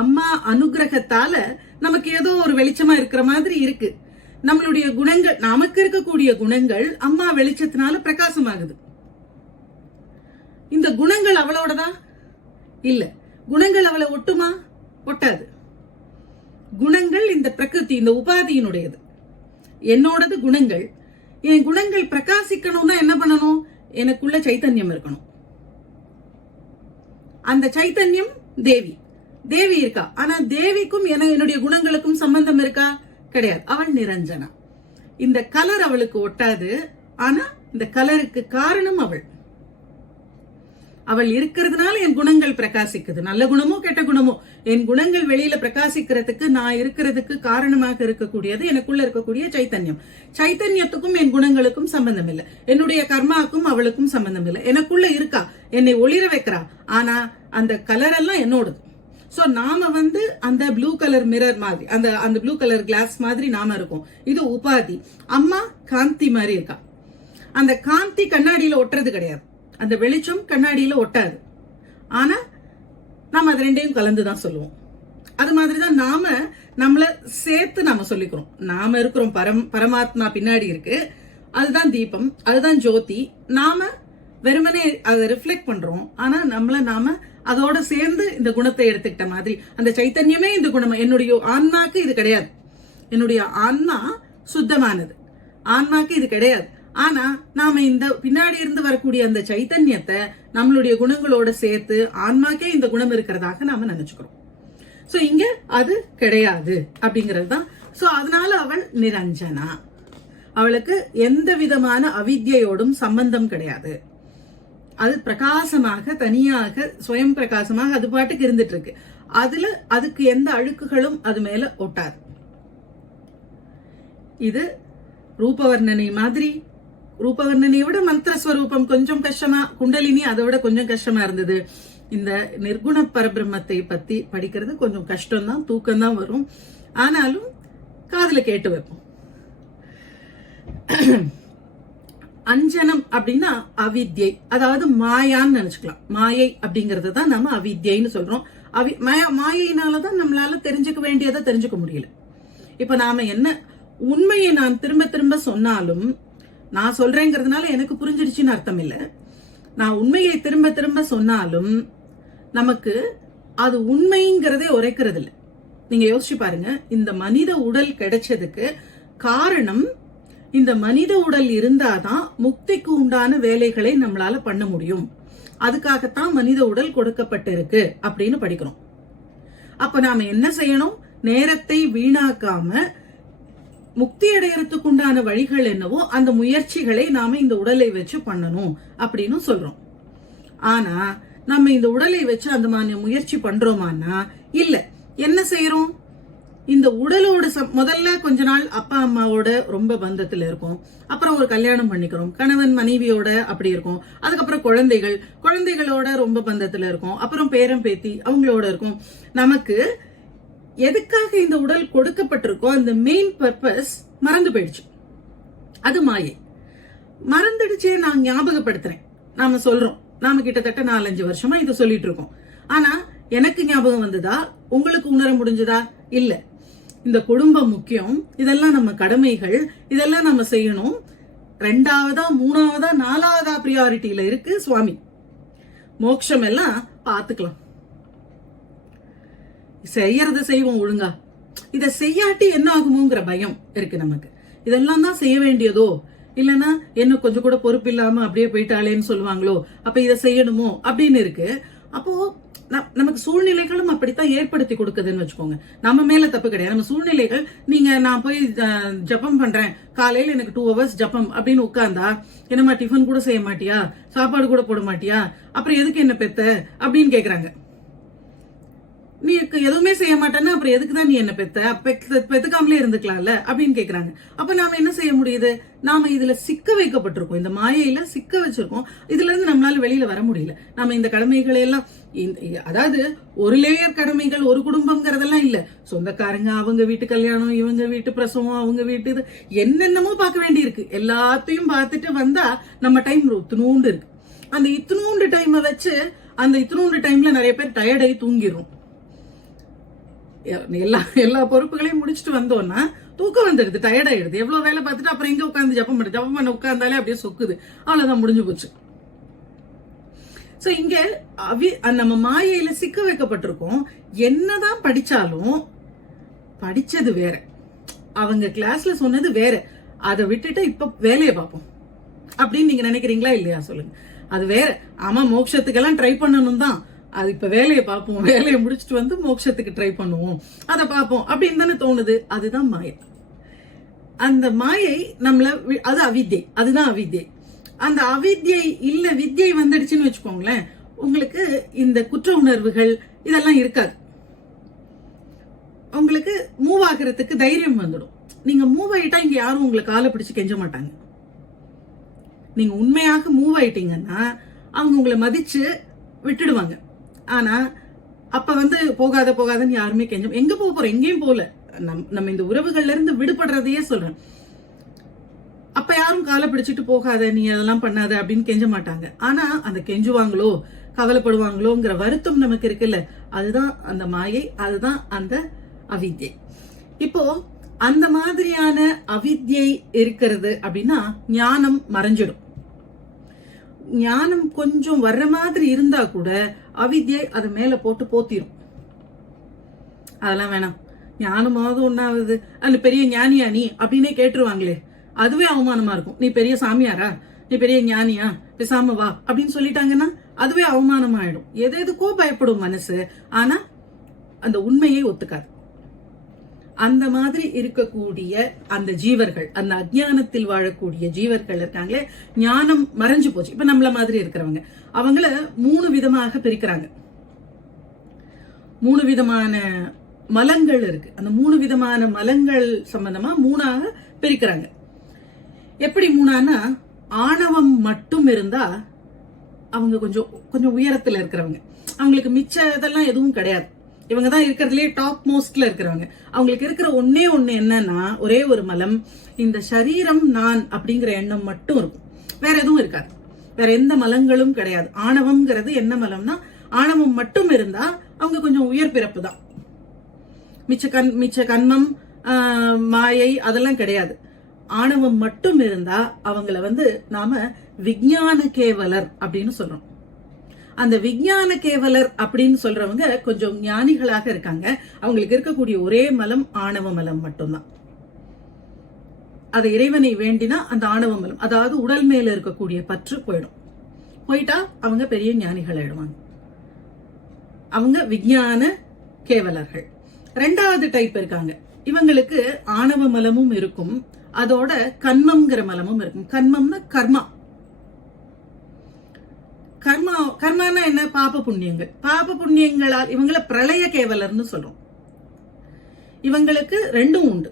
அம்மா அனுகிரகத்தால நமக்கு ஏதோ ஒரு வெளிச்சமா இருக்கிற மாதிரி இருக்கு. நம்மளுடைய குணங்கள், நமக்கு இருக்கக்கூடிய குணங்கள் அம்மா வெளிச்சத்தினால பிரகாசமாகுது. இந்த குணங்கள் அவளோடதா? இல்ல. குணங்கள் அவளை ஒட்டுமா? ஒட்டாது. குணங்கள் இந்த பிரகிருதி, இந்த உபாதியினுடையது. என்னோடது குணங்கள். என் குணங்கள் பிரகாசிக்கணும்னா என்ன பண்ணணும்? எனக்குள்ள சைத்தன்யம் இருக்கணும். அந்த சைத்தன்யம் தேவி. தேவி இருக்கா. ஆனா தேவிக்கும் என்னுடைய குணங்களுக்கும் சம்பந்தம் இருக்கா? கிடையாது. அவள் நிரஞ்சனா. இந்த கலர் அவளுக்கு ஒட்டாது. ஆனா இந்த கலருக்கு காரணம் அவள். அவள் இருக்கிறதுனால என் குணங்கள் பிரகாசிக்குது. நல்ல குணமோ கெட்ட குணமோ, என் குணங்கள் வெளியில பிரகாசிக்கிறதுக்கு, நான் இருக்கிறதுக்கு காரணமாக இருக்கக்கூடியது எனக்குள்ள இருக்கக்கூடிய சைத்தன்யம். சைத்தன்யத்துக்கும் என் குணங்களுக்கும் சம்பந்தம் இல்லை. என்னுடைய கர்மாவுக்கும் அவளுக்கும் சம்பந்தம் இல்லை. எனக்குள்ள இருக்கா, என்னை ஒளிர வைக்கிறா. ஆனா அந்த கலர் எல்லாம் என்னோடது. சோ நாம அந்த ப்ளூ கலர் மிரர் மாதிரி, அந்த ப்ளூ கலர் கிளாஸ் மாதிரி நாம இருக்கோம். இது உபாதி. அம்மா காந்தி மாதிரி இருக்கா. அந்த காந்தி கண்ணாடியில ஒட்டுறது கிடையாது. அந்த வெளிச்சம் கண்ணாடியில ஒட்டாது. ஆனா நாம அது ரெண்டையும் கலந்துதான் சொல்லுவோம். அது மாதிரிதான் நம்மள சேர்த்து நாம சொல்லிக்கிறோம். நாம இருக்கிறோம், பரமாத்மா பின்னாடி இருக்கு. அதுதான் தீபம், அதுதான் ஜோதி. நாம வெறுமனே அதை ரிஃப்ளெக்ட் பண்றோம். ஆனா நாம அதோட சேர்ந்து இந்த குணத்தை எடுத்துக்கிட்ட மாதிரி, அந்த சைத்தன்யமே இந்த குணம். என்னுடைய ஆன்மாக்கு இது கிடையாது. என்னுடைய ஆன்மா சுத்தமானது. ஆன்மாக்கு இது கிடையாது. ஆனா நாம இந்த பின்னாடி இருந்து வரக்கூடிய அந்த சைத்தன்யத்தை நம்மளுடைய குணங்களோட சேர்த்து ஆன்மாக்கே இந்த குணம் இருக்கிறதாக நாம நினைச்சுக்கிறோம். சோ இங்க அது கிடையாது அப்படிங்கிறது தான். சோ அதனால அவள் நிரஞ்சனா. அவளுக்கு எந்த விதமான அவித்யோடும் சம்பந்தம் கிடையாது. அது பிரகாசமாக, தனியாக, சுயம் பிரகாசமாக அது பாட்டுக்கு இருந்துட்டு இருக்கு. அதுக்கு எந்த அழுக்குகளும் அது மேல ஒட்டாது. இது ரூபவர்ணனை மாதிரி. ரூபவர்ணனையை விட மந்திரஸ்வரூபம் கொஞ்சம் கஷ்டமா, குண்டலினி அதை விட கொஞ்சம் கஷ்டமா இருந்தது. இந்த நிர்குண பரபிரம்மத்தை பத்தி படிக்கிறது கொஞ்சம் கஷ்டம்தான், தூக்கம் தான் வரும். ஆனாலும் காதுல கேட்டு வைப்போம். அஞ்சனம் அப்படின்னா அவித்யை, அதாவது மாயான்னு நினைச்சுக்கலாம். மாயை அப்படிங்கறது தான் நம்ம அவித்யைன்னு சொல்றோம். மாயினாலதான் நம்மளால தெரிஞ்சுக்க வேண்டியதை தெரிஞ்சுக்க முடியல. இப்ப நாம என்ன உண்மையை நான் திரும்ப திரும்ப சொன்னாலும், நான் சொல்றேங்கிறதுனால எனக்கு புரிஞ்சிருச்சுன்னு அர்த்தம் இல்ல. நான் உண்மையை திரும்ப திரும்ப சொன்னாலும் நமக்கு அது உண்மைங்கிறதே உரைக்கிறது இல்லை. நீங்க யோசிச்சு பாருங்க. இந்த மனித உடல் கிடைச்சதுக்கு காரணம், இந்த மனித உடல் இருந்தாதான் முக்திக்கு உண்டான வேலைகளை நம்மளால பண்ண முடியும். அதுக்காகத்தான் மனித உடல் கொடுக்கப்பட்டிருக்கு அப்படின்னு படிக்கிறோம். அப்ப நாம என்ன செய்யணும்? நேரத்தை வீணாக்காம முக்தி அடையறதுக்கு உண்டான வழிகள் என்னவோ அந்த முயற்சிகளை நாம இந்த உடலை வச்சு பண்ணணும் அப்படின்னு சொல்றோம். ஆனா நம்ம இந்த உடலை வச்சு அந்த மாதிரி முயற்சி பண்றோமானா இல்ல. என்ன செய்யறோம்? இந்த உடலோட முதல்ல கொஞ்ச நாள் அப்பா அம்மாவோட ரொம்ப பந்தத்துல இருக்கும். அப்புறம் ஒரு கல்யாணம் பண்ணிக்கிறோம், கணவன் மனைவியோட அப்படி இருக்கும். அதுக்கப்புறம் குழந்தைகளோட ரொம்ப பந்தத்துல இருக்கும். அப்புறம் பேரம் பேத்தி அவங்களோட இருக்கும். நமக்கு எதுக்காக இந்த உடல் கொடுக்கப்பட்டிருக்கோ அந்த மெயின் பர்பஸ் மறந்து போயிடுச்சு. அது மாயை. மறந்துடுச்சே நான் ஞாபகப்படுத்துறேன். நாம சொல்றோம், நாம கிட்டத்தட்ட 4-5 வருஷமா இதை சொல்லிட்டு இருக்கோம். ஆனா எனக்கு ஞாபகம் வந்ததா, உங்களுக்கு உணர முடிஞ்சதா? இல்ல. இந்த குடும்பம் முக்கியம், இதெல்லாம் நம்ம கடமைகள், இதெல்லாம் நம்ம செய்யணும். 2ஆவதா 3ஆவதா 4ஆவதா பிரியாரிட்டியில இருக்கு சுவாமி. மோட்சம் எல்லாம் பாத்துக்கலாம், செய்யறது செய்வோம் ஒழுங்கா. இத செய்யாட்டி என்ன ஆகுமோங்கிற பயம் இருக்கு நமக்கு. இதெல்லாம் தான் செய்ய வேண்டியதோ, இல்லனா என்ன கொஞ்சம் கூட பொறுப்பு இல்லாம அப்படியே போயிட்டாலேன்னு சொல்லுவாங்களோ, அப்ப இதை செய்யணுமோ அப்படின்னு இருக்கு. அப்போ நமக்கு சூழ்நிலைகளும் அப்படித்தான் ஏற்படுத்தி கொடுக்குதுன்னு வச்சுக்கோங்க. நம்ம மேல தப்பு கிடையாது. நம்ம சூழ்நிலைகள், நான் போய் ஜபம் பண்றேன், காலையில எனக்கு 2 hours ஜபம் அப்படின்னு உட்கார்ந்தா, என்னமா டிஃபன் கூட செய்ய மாட்டியா, சாப்பாடு கூட போட மாட்டியா, அப்புறம் எதுக்கு என்ன பெத்த அப்படின்னு கேக்குறாங்க. நீ எதுவுமே செய்ய மாட்டேன்னா அப்புறம் எதுக்குதான் நீ என்ன பெத்துக்காமலே இருந்துக்கலாம்ல அப்படின்னு கேக்குறாங்க. அப்ப நாம என்ன செய்ய முடியுது? நாம இதுல சிக்க வைக்கப்பட்டிருக்கோம், இந்த மாயையில சிக்க வச்சிருக்கோம். இதுல இருந்து நம்மளால வெளியில வர முடியல. நாம இந்த கடமைகளை எல்லாம், அதாவது ஒரு லேயர் கடமைகள், ஒரு குடும்பம்ங்கிறதெல்லாம் இல்ல. சொந்தக்காரங்க, அவங்க வீட்டு கல்யாணம், இவங்க வீட்டு பிரசவம், அவங்க வீட்டு இது, என்னென்னமோ பார்க்க வேண்டி இருக்கு. எல்லாத்தையும் பார்த்துட்டு வந்தா நம்ம டைம் இத்தினூண்டு இருக்கு. அந்த இத்தினூண்டு டைமை வச்சு அந்த இத்தினூண்டு டைம்ல நிறைய பேர் டயர்டாகி தூங்கிடும். எல்லா பொறுப்புகளையும் முடிச்சுட்டு வந்தோம்னா தூக்கம் வந்துடுது, டயர்ட் ஆயிடுது. எவ்வளவு வேலை பார்த்துட்டு அப்புறம் எங்க உட்காந்து ஜபம் பண்ண உட்கார்ந்தாலே அப்படியே சொக்குது. அவ்வளவுதான், முடிஞ்சு போச்சு. சோ இங்க நம்ம மாயையில சிக்க வைக்கப்பட்டிருக்கோம். என்னதான் படிச்சாலும் படிச்சது வேற, அவங்க கிளாஸ்ல சொன்னது வேற. அதை விட்டுட்டு இப்ப வேலையை பார்ப்போம் அப்படின்னு நீங்க நினைக்கிறீங்களா இல்லையா? சொல்லுங்க. அது வேற. ஆமா, மோட்சத்துக்கெல்லாம் ட்ரை பண்ணணும் தான். அது இப்ப வேலையை பார்ப்போம், வேலையை முடிச்சுட்டு வந்து மோட்சத்துக்கு ட்ரை பண்ணுவோம், அதை பார்ப்போம் அப்படின்னு தானே தோணுது. அதுதான் மாயை. அந்த மாயை நம்மள, அது அவித்யை, அதுதான் அவித்யை. அந்த அவித்யை இல்ல, வித்யை வந்துடுச்சுன்னு வச்சுக்கோங்களேன், உங்களுக்கு இந்த குற்ற உணர்வுகள் இதெல்லாம் இருக்காது. உங்களுக்கு மூவ் ஆகிறதுக்கு தைரியம் வந்துடும். நீங்க மூவ் ஆயிட்டா இங்க யாரும் உங்களை காலை பிடிச்சு கெஞ்ச மாட்டாங்க. நீங்க உண்மையாக மூவ் ஆயிட்டீங்கன்னா அவங்க உங்களை மதிச்சு விட்டுடுவாங்க. ஆனா அப்ப போகாதன்னு யாருமே கெஞ்சம். எங்க போறோம்? எங்கேயும் போல. நம்ம இந்த உறவுகள்ல இருந்து விடுபடுறதையே சொல்றேன். அப்ப யாரும் காலை பிடிச்சிட்டு போகாத, நீ அதெல்லாம் பண்ணாத அப்படின்னு கெஞ்ச மாட்டாங்க. ஆனா அந்த கெஞ்சுவாங்களோ, கவலைப்படுவாங்களோங்கிற வருத்தம் நமக்கு இருக்குல்ல, அதுதான் அந்த மாயை, அதுதான் அந்த அவித்யை. இப்போ அந்த மாதிரியான அவித்யை இருக்கிறது அப்படின்னா ஞானம் மறைஞ்சிடும். ஞானம் கொஞ்சம் வர்ற மாதிரி இருந்தா கூட அவித்யை அது மேல போட்டு போத்திரும். அதெல்லாம் வேணாம், ஞானமாவது ஒன்னாவது, அந்த பெரிய ஞானியா நீ அப்படின்னே கேட்டுருவாங்களே, அதுவே அவமானமா இருக்கும். நீ பெரிய சாமியாரா, நீ பெரிய ஞானியா, பேசாம வா அப்படின்னு சொல்லிட்டாங்கன்னா அதுவே அவமானம் ஆயிடும். எதுக்கோ பயப்படும் மனசு, ஆனா அந்த உண்மையை ஒத்துக்காது. அந்த மாதிரி இருக்கக்கூடிய அந்த ஜீவர்கள், அந்த அஜ்ஞானத்தில் வாழக்கூடிய ஜீவர்கள் இருக்காங்களே, ஞானம் மறைஞ்சு போச்சு. இப்ப நம்மள மாதிரி இருக்கிறவங்க, அவங்கள 3 விதமாக பிரிக்கிறாங்க. 3 விதமான மலங்கள் இருக்கு. அந்த 3 விதமான மலங்கள் சம்பந்தமா 3ஆக பிரிக்கிறாங்க. எப்படி 3ஆனா, ஆணவம் மட்டும் இருந்தா அவங்க கொஞ்சம் உயரத்துல இருக்கிறவங்க. அவங்களுக்கு மிச்ச இதெல்லாம் எதுவும் கிடையாது. இவங்கதான் இருக்கிறதுலே டாப் மோஸ்ட்ல இருக்கிறவங்க. அவங்களுக்கு இருக்கிற ஒன்னே ஒண்ணு என்னன்னா, ஒரே ஒரு மலம், இந்த சரீரம் நான் அப்படிங்கிற எண்ணம் மட்டும் இருக்கும். வேற எதுவும் இருக்காது, வேற எந்த மலங்களும் கிடையாது. ஆணவம்ங்கிறது என்ன மலம்னா, ஆணவம் மட்டும் இருந்தா அவங்க கொஞ்சம் உயர் பிறப்பு தான். மிச்ச கண்மம், மாயை அதெல்லாம் கிடையாது. ஆணவம் மட்டும் இருந்தா அவங்கள நாம விஞ்ஞான கேவலர் அப்படின்னு சொல்றோம். அந்த விஞ்ஞான கேவலர் அப்படின்னு சொல்றவங்க கொஞ்சம் ஞானிகளாக இருக்காங்க. அவங்களுக்கு இருக்கக்கூடிய ஒரே மலம் ஆணவ மலம் மட்டும்தான். அது இறைவனை வேண்டினா அந்த ஆணவ மலம், அதாவது உடல் மேல இருக்கக்கூடிய பற்று போயிட்டா அவங்க பெரிய ஞானிகள் ஆயிடுவாங்க. அவங்க விஞ்ஞான கேவலர்கள். 2வது டைப் இருக்காங்க. இவங்களுக்கு ஆணவ மலமும் இருக்கும், அதோட கர்மம்ங்கிற மலமும் இருக்கும். கர்மம்னா கர்மா. கர்மானா என்ன? பாப புண்ணியங்கள். பாப புண்ணியங்களால் இவங்கள பிரளய கேவலர்னு சொல்றோம். இவங்களுக்கு ரெண்டும் உண்டு.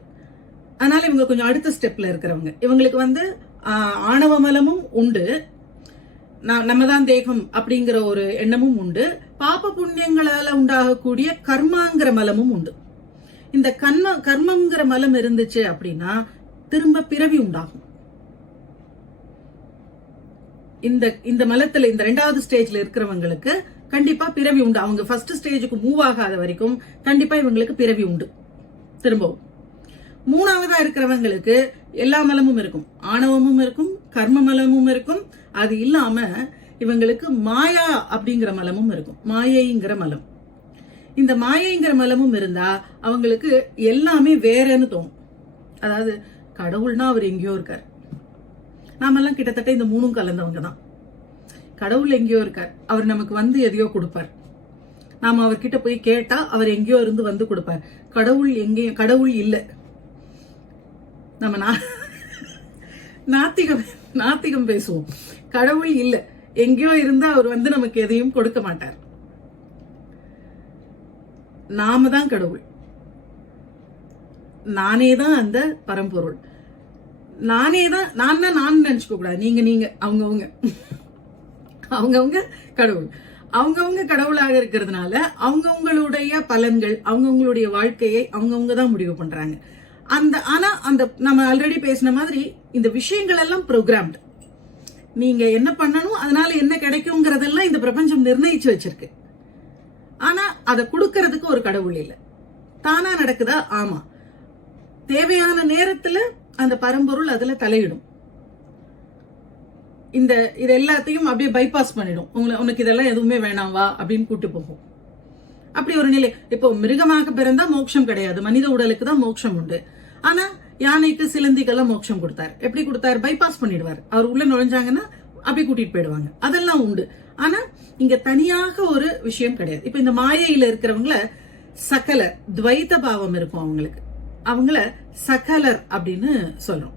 அதனால இவங்க கொஞ்சம் அடுத்த ஸ்டெப்ல இருக்கிறவங்க. இவங்களுக்கு ஆணவ மலமும் உண்டு, நம்ம தான் தேகம் அப்படிங்கிற ஒரு எண்ணமும் உண்டு, பாப புண்ணியங்களால உண்டாகக்கூடிய கர்மாங்கிற மலமும் உண்டு. இந்த கர்மங்கிற மலம் இருந்துச்சு அப்படின்னா திரும்ப பிறவி உண்டாகும். இந்த மலத்துல இந்த 2வது ஸ்டேஜ்ல இருக்கிறவங்களுக்கு கண்டிப்பா பிறவி உண்டு. அவங்க ஃபர்ஸ்ட் ஸ்டேஜுக்கு மூவ் ஆகாத வரைக்கும் கண்டிப்பா இவங்களுக்கு பிறவி உண்டு திரும்பவும். 3வதா இருக்கிறவங்களுக்கு எல்லா மலமும் இருக்கும், ஆணவமும் இருக்கும், கர்ம மலமும் இருக்கும். அது இல்லாம இவங்களுக்கு மாயா அப்படிங்கிற மலமும் இருக்கும், மாயைங்கிற மலம். இந்த மாயைங்கிற மலமும் இருந்தா அவங்களுக்கு எல்லாமே வேறன்னு தோணும். அதாவது கடவுள்னா அவர் எங்கேயோ இருக்கார், நாமெல்லாம் கிட்டத்தட்ட இந்த 3ம் கலந்தவங்க தான். கடவுள் எங்கேயோ இருக்கார், அவர் நமக்கு எதையோ கொடுப்பார். நாம அவர்கிட்ட போய் கேட்டா அவர் எங்கேயோ இருந்து கொடுப்பார். கடவுள் இல்ல. நம்ம நாத்திகம் பேசுவோம். கடவுள் இல்ல, எங்கேயோ இருந்தா அவர் நமக்கு எதையும் கொடுக்க மாட்டார். நாம தான் கடவுள், நானே தான் அந்த பரம்பொருள். நானே தான் நான் நினைச்சுக்க கூடாது. நீங்க அவங்கவுங்க கடவுள். அவங்கவுங்க கடவுளாக இருக்கிறதுனால அவங்கவுங்களுடைய பலன்கள், அவங்கவுங்களுடைய வாழ்க்கையை அவங்கவுங்க தான் முடிவு பண்றாங்க. ஆனா நம்ம ஆல்ரெடி பேசின மாதிரி இந்த விஷயங்கள் எல்லாம் ப்ரோக்ராம்டு. நீங்க என்ன பண்ணணும், அதனால என்ன கிடைக்கும்ங்கிறதெல்லாம் இந்த பிரபஞ்சம் நிர்ணயிச்சு வச்சிருக்கு. ஆனா அதை கொடுக்கறதுக்கு ஒரு கடவுள் இல்லை. தானா நடக்குதா? ஆமா. தேவையான நேரத்துல அந்த பரம்பொருள் அதுல தலையிடும். இது எல்லாத்தையும் அப்படியே பைபாஸ் பண்ணிடும். உனக்கு இதெல்லாம் எதுவுமே வேணாம் வா அப்படின்னு கூட்டு போகும். அப்படி ஒரு நிலை. இப்போ மிருகமாக பிறந்தா மோட்சம் கிடையாது, மனித உடலுக்கு தான் மோட்சம் உண்டு. ஆனா யானைக்கு சிலந்திக்கெல்லாம் மோட்சம் கொடுத்தார். எப்படி கொடுத்தார்? பைபாஸ் பண்ணிடுவார். அவர் உள்ள நுழைஞ்சாங்கன்னா அப்படி கூட்டிட்டு போயிடுவாங்க. அதெல்லாம் உண்டு. ஆனா இங்க தனியாக ஒரு விஷயம் கிடையாது. இப்ப இந்த மாயையில இருக்கிறவங்கள சகல துவைத பாவம் இருக்கும் அவங்கள சகலர் அப்படின்னு சொல்றோம்.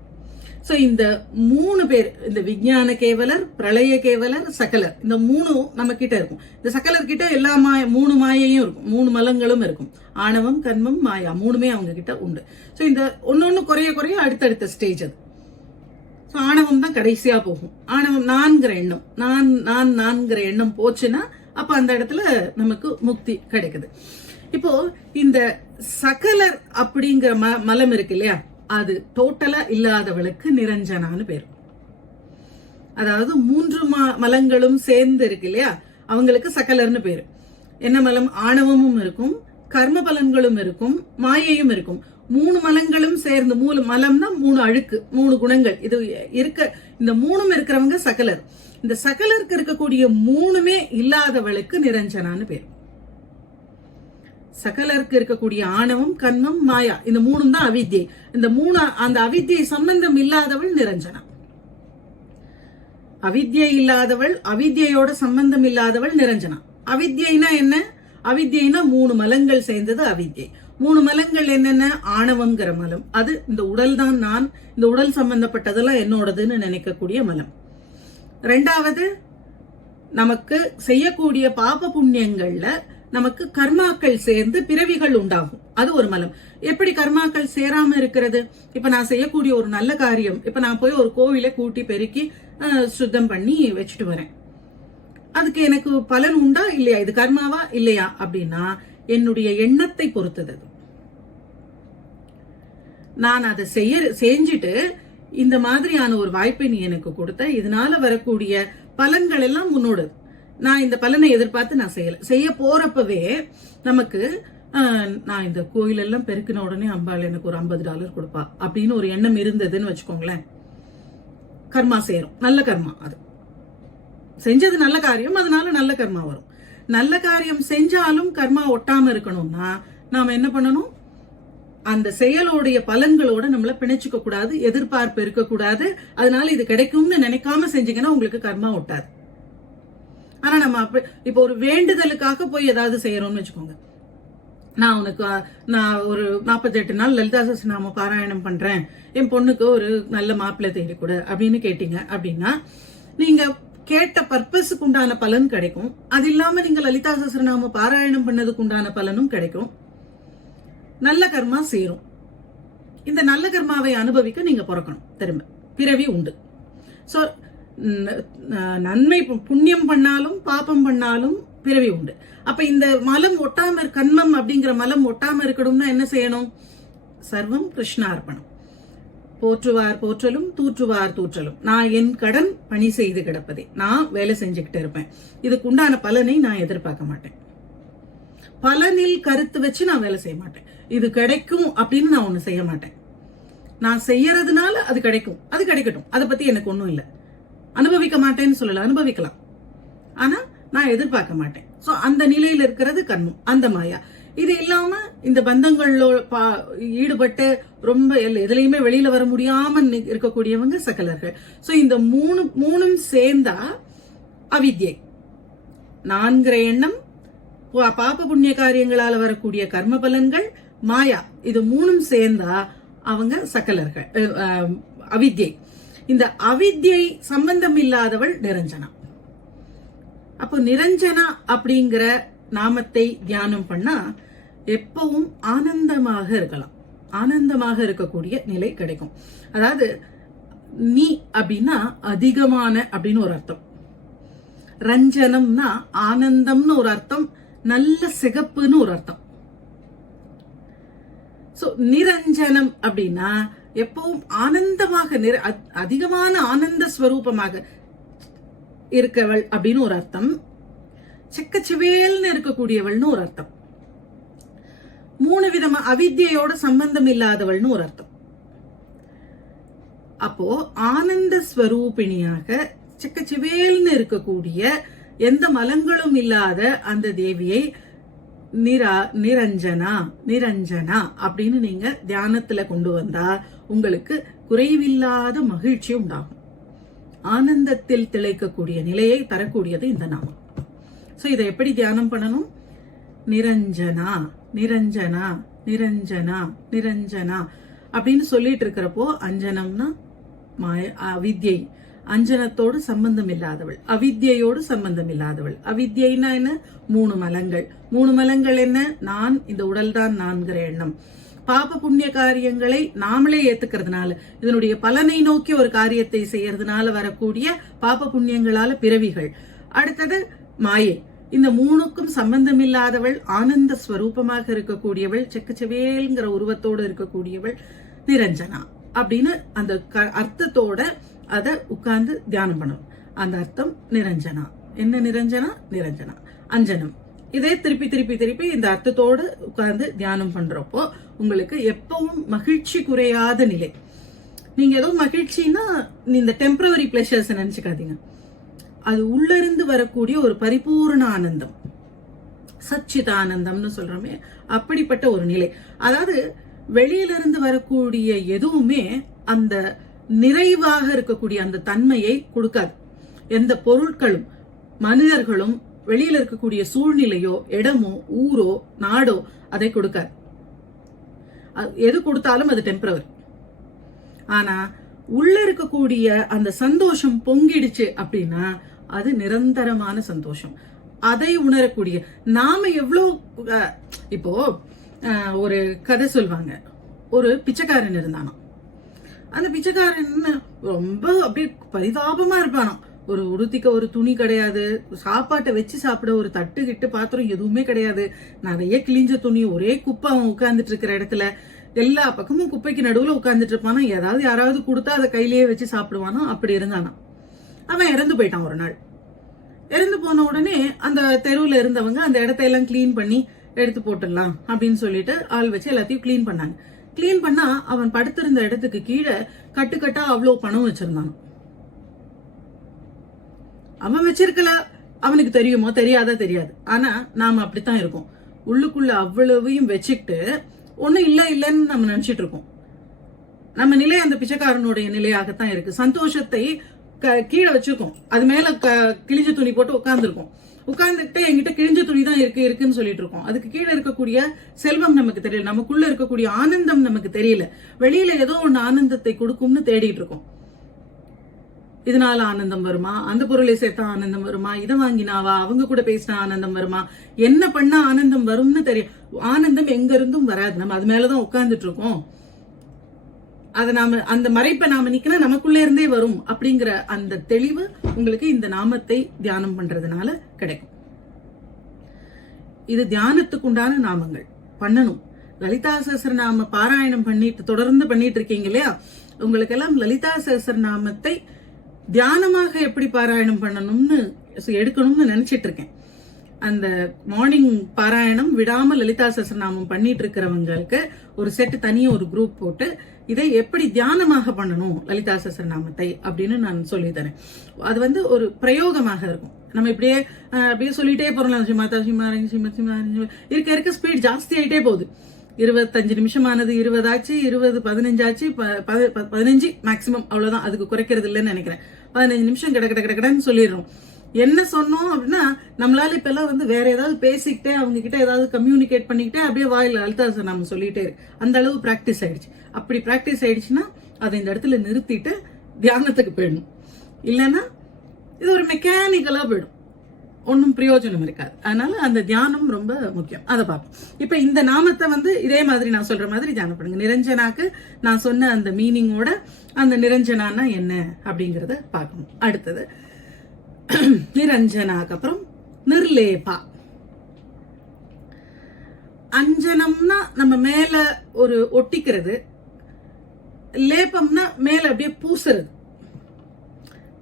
சோ இந்த 3 பேர், இந்த விஞ்ஞான கேவலர், பிரளய கேவலர், சகலர், இந்த 3 நம்ம கிட்ட இருக்கும். இந்த சகலர் கிட்ட எல்லா 3 மாயையும் இருக்கும், 3 மலங்களும் இருக்கும். ஆணவம், கர்மம், மாயா 3மே அவங்க கிட்ட உண்டு. சோ இந்த ஒன்னொன்னு குறைய அடுத்தடுத்த ஸ்டேஜ் அது. ஆணவம் தான் கடைசியா போகும். ஆணவம் நான்கிற எண்ணம், நான்கிற எண்ணம் போச்சுன்னா அப்ப அந்த இடத்துல நமக்கு முக்தி கிடைக்குது. இப்போ இந்த சகலர் அப்படிங்கிற மலம் இருக்கு இல்லையா, அது டோட்டலா இல்லாதவளுக்கு நிரஞ்சனான்னு பேரு. அதாவது 3 மலங்களும் சேர்ந்து இருக்கு இல்லையா, அவங்களுக்கு சகலர்னு பேரு. என்ன மலம்? ஆணவமும் இருக்கும், கர்ம பலன்களும் இருக்கும், மாயையும் இருக்கும். 3 மலங்களும் சேர்ந்து, மலம்னா 3 அழுக்கு, 3 குணங்கள் இது இருக்க. இந்த 3ம் இருக்கிறவங்க சகலர். இந்த சகலருக்கு இருக்கக்கூடிய 3மே இல்லாதவளுக்கு நிரஞ்சனான்னு பேரு. சகலருக்கு இருக்கக்கூடிய ஆணவம், கர்மம், மாயா, இந்த 3ம் தான் அவித்யை. இந்த 3 அந்த அவித்யை சம்பந்தம் இல்லாதவள் நிரஞ்சனா. அவித்யை இல்லாதவள், அவித்யோட சம்பந்தம் இல்லாதவள் நிரஞ்சனா. அவித்யைனா என்ன? அவித்யைனா 3 மலங்கள் சேர்ந்தது அவித்யை. 3 மலங்கள் என்னென்ன? ஆணவம்ங்கிற மலம், அது இந்த உடல் தான் நான், இந்த உடல் சம்பந்தப்பட்டதெல்லாம் என்னோடதுன்னு நினைக்கக்கூடிய மலம். 2வது, நமக்கு செய்யக்கூடிய பாப புண்ணியங்கள்ல நமக்கு கர்மாக்கள் சேர்ந்து பிறவிகள் உண்டாகும், அது ஒரு மலம். எப்படி கர்மாக்கள் சேராம இருக்கிறது? இப்ப நான் செய்யக்கூடிய ஒரு நல்ல காரியம், இப்ப நான் போய் ஒரு கோவிலை கூட்டி பெருக்கி சுத்தம் பண்ணி வச்சுட்டு வரேன், அதுக்கு எனக்கு பலன் உண்டா இல்லையா? இது கர்மாவா இல்லையா அப்படின்னா என்னுடைய எண்ணத்தை பொறுத்தது. நான் அதை செஞ்சுட்டு இந்த மாதிரியான ஒரு வாய்ப்பை நீ எனக்கு கொடுத்த, இதனால வரக்கூடிய பலன்கள் எல்லாம் உன்னோட. நான் இந்த பலனை எதிர்பார்த்து நான் செய்ய போறப்பவே நமக்கு நான் இந்த கோயிலெல்லாம் பெருக்கின உடனே அம்பாள் எனக்கு ஒரு $50 கொடுப்பா அப்படின்னு ஒரு எண்ணம் இருந்ததுன்னு வச்சுக்கோங்களேன், கர்மா சேரும். நல்ல கர்மா, அது செஞ்சது நல்ல காரியம், அதனால நல்ல கர்மா வரும். நல்ல காரியம் செஞ்சாலும் கர்மா ஒட்டாம இருக்கணும்னா நாம என்ன பண்ணணும்? அந்த செயலோடைய பலன்களோட நம்மள பிணைச்சுக்க கூடாது, எதிர்பார்ப்பு இருக்கக்கூடாது. அதனால இது கிடைக்கும்னு நினைக்காம செஞ்சீங்கன்னா உங்களுக்கு கர்மா ஒட்டாது. ஆனா நம்ம இப்ப ஒரு வேண்டுதலுக்காக போய் ஏதாவது செய்யறோம்னு வச்சுக்கோங்க, நான் ஒரு 48 நாள் லலிதா சஹஸ்ரநாம பாராயணம் பண்றேன், என் பொண்ணுக்கு ஒரு நல்ல மாப்பிள்ளை தேடி கொடு அப்படின்னு கேட்டீங்க அப்படின்னா நீங்க கேட்ட பர்பஸுக்கு உண்டான பலன் கிடைக்கும். அது இல்லாம நீங்க லலிதா சஹஸ்ரநாம பாராயணம் பண்ணதுக்கு உண்டான பலனும் கிடைக்கும். நல்ல கர்மா சேரும். இந்த நல்ல கர்மாவை அனுபவிக்க நீங்க பிறக்கணும். திரும்ப பிறவி உண்டு. சோ நன்மை புண்ணியம் பண்ணாலும் பாப்பம் பண்ணாலும் பிறவி உண்டு. அப்ப இந்த மலம் ஒட்டாம கண்மம் அப்படிங்கிற மலம் ஒட்டாம இருக்கணும்னா என்ன செய்யணும்? சர்வம் கிருஷ்ணார்ப்பணம். போற்றுவார் போற்றலும் தூற்றுவார் தூற்றலும். நான் என் கடன் பணி செய்து கிடப்பதே. நான் வேலை செஞ்சுக்கிட்டு இருப்பேன். இதுக்கு உண்டான பலனை நான் எதிர்பார்க்க மாட்டேன். பலனில் கருத்து வச்சு நான் வேலை செய்ய மாட்டேன். இது கிடைக்கும் அப்படின்னு நான் ஒண்ணு செய்ய மாட்டேன். நான் செய்யறதுனால அது கிடைக்கும், அது கிடைக்கட்டும், அதை பத்தி எனக்கு ஒண்ணும் இல்லை. அனுபவிக்க மாட்டேன்னு சொல்லல, அனுபவிக்கலாம், ஆனா நான் எதிர்பார்க்க மாட்டேன். சோ அந்த நிலையில இருக்கிறது கர்மம், அந்த மாயா. இது இல்லாம இந்த பந்தங்கள்ல ஈடுபட்டு ரொம்ப எதுலையுமே வெளியில வர முடியாம இருக்கக்கூடியவங்க சகலர்கள். சோ இந்த மூணும் சேர்ந்தா அவித்யை. 4 எண்ணம், பாப புண்ணிய காரியங்களால வரக்கூடிய கர்ம பலன்கள், மாயா, இது 3 சேர்ந்தா அவங்க சகலர்கள், அவித்யை. இந்த அவித்யை சம்பந்தம் இல்லாதவள் நிரஞ்சனா. அப்போ நிரஞ்சனா அப்படிங்கிற நாமத்தை தியானம் பண்ணா எப்பவும் ஆனந்தமாக இருக்கலாம். ஆனந்தமாக இருக்கக்கூடிய நிலை கிடைக்கும். அதாவது நீ அப்படின்னா அதிகமான அப்படின்னு ஒரு அர்த்தம். ரஞ்சனம்னா ஆனந்தம்னு ஒரு அர்த்தம், நல்ல சிகப்புன்னு ஒரு அர்த்தம். சோ நிரஞ்சனம் அப்படின்னா எப்பவும் ஆனந்தமாக அதிகமான ஆனந்த ஸ்வரூபமாக இருக்கவள் அப்படின்னு ஒரு அர்த்தம். செக்கச்சிவேல்னு இருக்கக்கூடியவள்னு ஒரு அர்த்தம். 3 விதமா அவித்யோட சம்பந்தம் இல்லாதவள்னு ஒரு அர்த்தம். அப்போ ஆனந்த ஸ்வரூபிணியாக செக்கச்சிவேல்னு இருக்கக்கூடிய எந்த மலங்களும் இல்லாத அந்த தேவியை நிரஞ்சனா நிரஞ்சனா அப்படின்னு நீங்க தியானத்துல கொண்டு வந்தா உங்களுக்கு குறைவில்லாத மகிழ்ச்சி உண்டாகும். ஆனந்தத்தில் திளைக்கக்கூடிய நிலையை தரக்கூடியது இந்த நாமம். சோ இதை எப்படி தியானம் பண்ணணும்? நிரஞ்சனா நிரஞ்சனா நிரஞ்சனா நிரஞ்சனா அப்படின்னு சொல்லிட்டு இருக்கிறப்போ, அஞ்சனம்னா அவித்யை, அஞ்சனத்தோடு சம்பந்தம் இல்லாதவள், அவித்யோடு சம்பந்தம் இல்லாதவள். அவித்யைனா என்ன? 3 மலங்கள். 3 மலங்கள் என்ன? நான், இந்த உடல் தான் நான்கிற எண்ணம். பாப புண்ணிய காரியங்களை நாமளே ஏத்துக்கிறதுனால, இதனுடைய பலனை நோக்கி ஒரு காரியத்தை செய்யறதுனால வரக்கூடிய பாப புண்ணியங்களால பிறவிகள். அடுத்தது மாயை. இந்த 3க்கும் சம்பந்தம் இல்லாதவள், ஆனந்த ஸ்வரூபமாக இருக்கக்கூடியவள், செக்கச்சவேல்ங்கிற உருவத்தோடு இருக்கக்கூடியவள் நிரஞ்சனா அப்படின்னு அந்த அர்த்தத்தோட அத உட்கார்ந்து தியானம் பண்ணணும். அந்த அர்த்தம் நிரஞ்சனா. என்ன நிரஞ்சனா? நிரஞ்சனா அஞ்சனம். இதே திருப்பி திருப்பி திருப்பி இந்த அர்த்தத்தோடு உட்கார்ந்து தியானம் பண்றப்போ உங்களுக்கு எப்பவும் மகிழ்ச்சி குறையாத நிலை. நீங்க ஏதோ மகிழ்ச்சின்னா இந்த டெம்பரவரி பிளஷர்ஸ் நினைச்சுக்காதீங்க. அது உள்ள இருந்து வரக்கூடிய ஒரு பரிபூர்ண ஆனந்தம், சச்சிதானந்தம்னு சொல்றோமே, அப்படிப்பட்ட ஒரு நிலை. அதாவது வெளியிலிருந்து வரக்கூடிய எதுவுமே அந்த நிறைவாக இருக்கக்கூடிய அந்த தன்மையை கொடுக்காது. எந்த பொருட்களும் மனிதர்களும் வெளியில இருக்கக்கூடிய சூழ்நிலையோ இடமோ ஊரோ நாடோ அதை கொடுக்காது. எது கொடுத்தாலும் அது டெம்பரவரி. ஆனா உள்ள இருக்கக்கூடிய அந்த சந்தோஷம் பொங்கிடுச்சு அப்படின்னா அது நிரந்தரமான சந்தோஷம். அதை உணரக்கூடிய நாம எவ்வளவு, இப்போ ஒரு கதை சொல்வாங்க. ஒரு பிச்சைக்காரன் இருந்தானோ, அந்த பிச்சைக்காரன் ரொம்ப அப்படியே பரிதாபமா இருப்பானோ. ஒரு உடுத்திக்க ஒரு துணி கிடையாது, சாப்பாட்டை வச்சு சாப்பிட ஒரு தட்டு கிட்டு பாத்திரம் எதுவுமே கிடையாது, நிறைய கிழிஞ்ச துணி, ஒரே குப்பை. அவன் உட்கார்ந்துட்டு இருக்கிற இடத்துல எல்லா பக்கமும் குப்பைக்கு நடுவுல உட்கார்ந்துட்டு இருப்பானா. ஏதாவது யாராவது கொடுத்தா அதை கையிலேயே வச்சு சாப்பிடுவானோ. அப்படி இருந்தானா. அவன் இறந்து போயிட்டான் ஒரு நாள். இறந்து போன உடனே அந்த தெருவுல இருந்தவங்க அந்த இடத்தையெல்லாம் கிளீன் பண்ணி எடுத்து போட்டுடலாம் அப்படின்னு சொல்லிட்டு ஆள் வச்சு எல்லாத்தையும் கிளீன் பண்ணாங்க. கிளீன் பண்ணா அவன் படுத்திருந்த இடத்துக்கு கீழே கட்டுக்கட்டா அவ்வளவு பணம் வச்சிருந்தான். அவன் வச்சிருக்கல, அவனுக்கு தெரியுமோ தெரியாதா தெரியாது. ஆனா நாம அப்படித்தான் இருக்கோம். உள்ளுக்குள்ள அவ்வளவையும் வச்சுக்கிட்டு ஒண்ணும் இல்லன்னு நம்ம நினைச்சிட்டு இருக்கோம். நம்ம நிலை அந்த பிச்சைக்காரனுடைய நிலையாகத்தான் இருக்கு. சந்தோஷத்தை கீழே வச்சிருக்கோம், அது மேல கிழிஞ்ச துணி போட்டு உட்கார்ந்துருக்கோம். உட்கார்ந்துட்டு என்கிட்ட கிழிஞ்ச துணி தான் இருக்குன்னு சொல்லிட்டு இருக்கோம். அதுக்கு கீழே இருக்கக்கூடிய செல்வம் நமக்கு தெரியல, நமக்குள்ள இருக்கக்கூடிய ஆனந்தம் நமக்கு தெரியல. வெளியில ஏதோ ஒண்ணு ஆனந்தத்தை கொடுக்கும்னு தேடிட்டு இருக்கோம். இதனால ஆனந்தம் வருமா, அந்த பொருளை சேர்த்தா ஆனந்தம் வருமா, இதை வாங்கினாவா, அவங்க கூட பேசினா ஆனந்தம் வருமா, என்ன பண்ணா ஆனந்தம் வரும்னு தெரியும். ஆனந்தம் எங்க இருந்தும் வராது, நம்ம அது மேலதான் உட்கார்ந்துட்டு இருக்கோம். அதை நாம அந்த மறைப்பை நாம நிக்கினா நமக்குள்ளே இருந்தே வரும் அப்படிங்கிற அந்த தெளிவு உங்களுக்கு இந்த நாமத்தை தியானம் பண்றதுனால கிடைக்கும். இது தியானத்துக்கு உண்டான நாமங்கள் பண்ணணும். லலிதா சஹஸ்ரநாம பாராயணம் தொடர்ந்து பண்ணிட்டு இருக்கீங்க இல்லையா, உங்களுக்கு எல்லாம் லலிதா சஹஸ்ரநாமத்தை தியானமாக எப்படி பாராயணம் பண்ணணும்னு எடுக்கணும்னு நினைச்சிட்டு இருக்கேன். அந்த மார்னிங் பாராயணம் விடாம லலிதா சஹஸ்ரநாமம் பண்ணிட்டு இருக்கிறவங்களுக்கு ஒரு செட் தனியா ஒரு குரூப் போட்டு இதை எப்படி தியானமாக பண்ணணும் லலிதா சஹஸ்ரநாமத்தை அப்படின்னு நான் சொல்லி தரேன். அது ஒரு பிரயோகமாக இருக்கும். நம்ம அப்படியே சொல்லிட்டே போறோம், மாதா இருக்க இருக்க ஸ்பீட் ஜாஸ்தி ஆயிட்டே போகுது. 25 நிமிஷமானது 20 ஆச்சு, 20 15 ஆச்சு, 15 மேக்சிமம், அவ்வளவுதான். அதுக்கு குறைக்கிறது இல்லைன்னு நினைக்கிறேன். 15 நிமிஷம் கடன்னு சொல்லிடுறோம். என்ன சொன்னோம் அப்படின்னா, நம்மளால இப்ப எல்லாம் வேற ஏதாவது பேசிக்கிட்டே அவங்க கிட்ட ஏதாவது கம்யூனிகேட் பண்ணிக்கிட்டே அப்படியே வாயில லலிதா சஹஸ்ரநாமம் சொல்லிட்டே இருக்கு. அந்த அளவு பிராக்டிஸ் ஆயிடுச்சு. அப்படி பிராக்டிஸ் ஆயிடுச்சுன்னா அதை இந்த இடத்துல நிறுத்திட்டு தியானத்துக்கு போயிடணும். இல்லைன்னா இது ஒரு மெக்கானிக்கலா போயிடும், ஒன்னும் பிரயோஜனம் இருக்காது. அதனால அந்த தியானம் ரொம்ப முக்கியம். அதை பார்ப்போம். இப்ப இந்த நாமத்தை இதே மாதிரி நான் சொல்ற மாதிரி தியானம் பண்ணுங்க. நிரஞ்சனாக்கு நான் சொன்ன அந்த மீனிங்கோட அந்த நிரஞ்சனானா என்ன அப்படிங்கறத பார்க்கணும். அடுத்தது நிரஞ்சனாக்கு அப்புறம் நிர்லேபா. அஞ்சனம்னா நம்ம மேல ஒரு ஒட்டிக்கிறது, லேபம்னா மேல அப்படியே பூசுறது.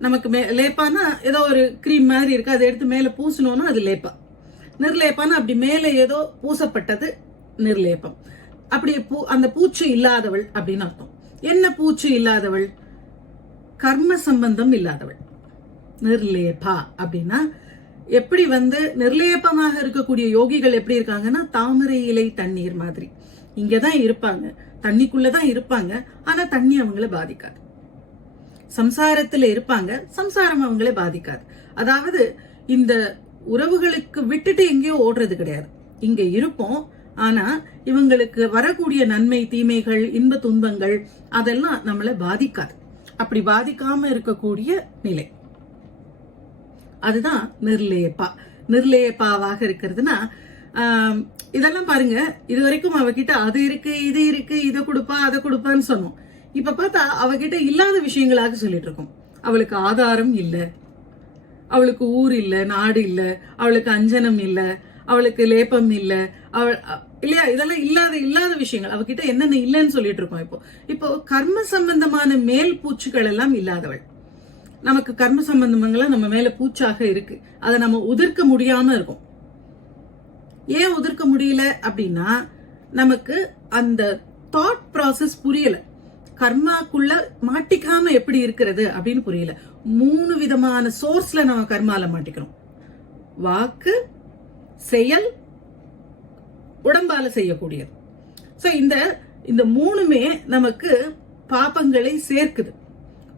நமக்கு லேப்பானா ஏதோ ஒரு கிரீம் மாதிரி இருக்கு, அதை எடுத்து மேல பூசணும்னா அது லேப்பா. நிர்லேப்பானா அப்படி மேல ஏதோ பூசப்பட்டது நிர்லேபம். அப்படி அந்த பூச்சு இல்லாதவள் அப்படின்னு அர்த்தம். என்ன பூச்சு இல்லாதவள்? கர்ம சம்பந்தம் இல்லாதவள். நிர்லேபா அப்படின்னா எப்படி நிர்லேபமாக இருக்கக்கூடிய யோகிகள் எப்படி இருக்காங்கன்னா, தாமரை இலை தண்ணீர் மாதிரி இங்கதான் இருப்பாங்க, தண்ணிக்குள்ளதான் இருப்பாங்க. ஆனா தண்ணி அவங்கள பாதிக்காது. சம்சாரத்துல இருப்பாங்க, சம்சாரம் அவங்களே பாதிக்காது. அதாவது இந்த உறவுகளுக்கு விட்டுட்டு எங்கேயோ ஓடுறது கிடையாது, இங்க இருப்போம். ஆனா இவங்களுக்கு வரக்கூடிய நன்மை தீமைகள் இன்ப துன்பங்கள் அதெல்லாம் நம்மளை பாதிக்காது. அப்படி பாதிக்காம இருக்கக்கூடிய நிலை அதுதான் நிர்லேபா. நிர்லேபாவாக இருக்கிறதுனா இதெல்லாம் பாருங்க, இது வரைக்கும் அவகிட்ட அது இருக்கு இது இருக்கு, இதை கொடுப்பா அதை கொடுப்பான்னு சொன்னோம். இப்ப பார்த்தா அவகிட்ட இல்லாத விஷயங்களாக சொல்லிட்டு இருக்கோம். அவளுக்கு ஆதாரம் இல்ல, அவளுக்கு ஊர் இல்ல, நாடு இல்ல, அவளுக்கு அஞ்சனம் இல்ல, அவளுக்கு லேபம் இல்ல, இல்லையா? இதெல்லாம் இல்லாத விஷயங்கள் அவகிட்ட என்னென்ன இல்லைன்னு சொல்லிட்டு இருக்கோம். இப்போ கர்ம சம்பந்தமான மேல் பூச்சுக்கள் எல்லாம் இல்லாதவள். நமக்கு கர்ம சம்பந்தங்கள்லாம் நம்ம மேல பூச்சாக இருக்கு, அதை நம்ம உதிர்க்க முடியாம இருக்கும். ஏன் உதிர்க்க முடியல அப்படின்னா, நமக்கு அந்த தாட் ப்ராசஸ் புரியல. கர்மாக்குள்ள மாட்டிக்காம எப்படி இருக்கிறது அப்படின்னு புரியல. 3 விதமான சோர்ஸ்ல நம்ம கர்மால மாட்டிக்கிறோம். வாக்கு, செயல், உடம்பால செய்யக்கூடியது. சோ இந்த 3மே நமக்கு பாபங்களை சேர்க்குது,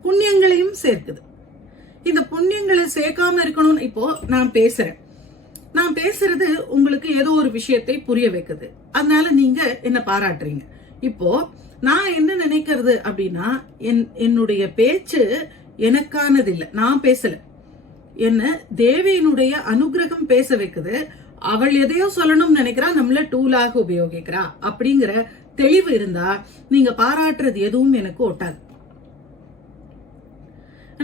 புண்ணியங்களையும் சேர்க்குது. இந்த புண்ணியங்களை சேர்க்காம இருக்கணும். இப்போ நான் பேசுறது உங்களுக்கு ஏதோ ஒரு விஷயத்தை புரிய வைக்குது, அதனால நீங்க என்ன பாராட்டுறீங்க. இப்போ நான் என்ன நினைக்கிறது அப்படின்னா, என்னுடைய பேச்சு எனக்கானது இல்ல, நான் பேசல, என்ன தேவியினுடைய அனுகிரகம் பேச வைக்குது. அவள் எதையோ சொல்லணும்னு நினைக்கிறா, நம்மள டூலாக உபயோகிக்கிறா அப்படிங்கிற தெளிவு இருந்தா நீங்க பாராட்டுறது எதுவும் எனக்கு ஒட்டாது.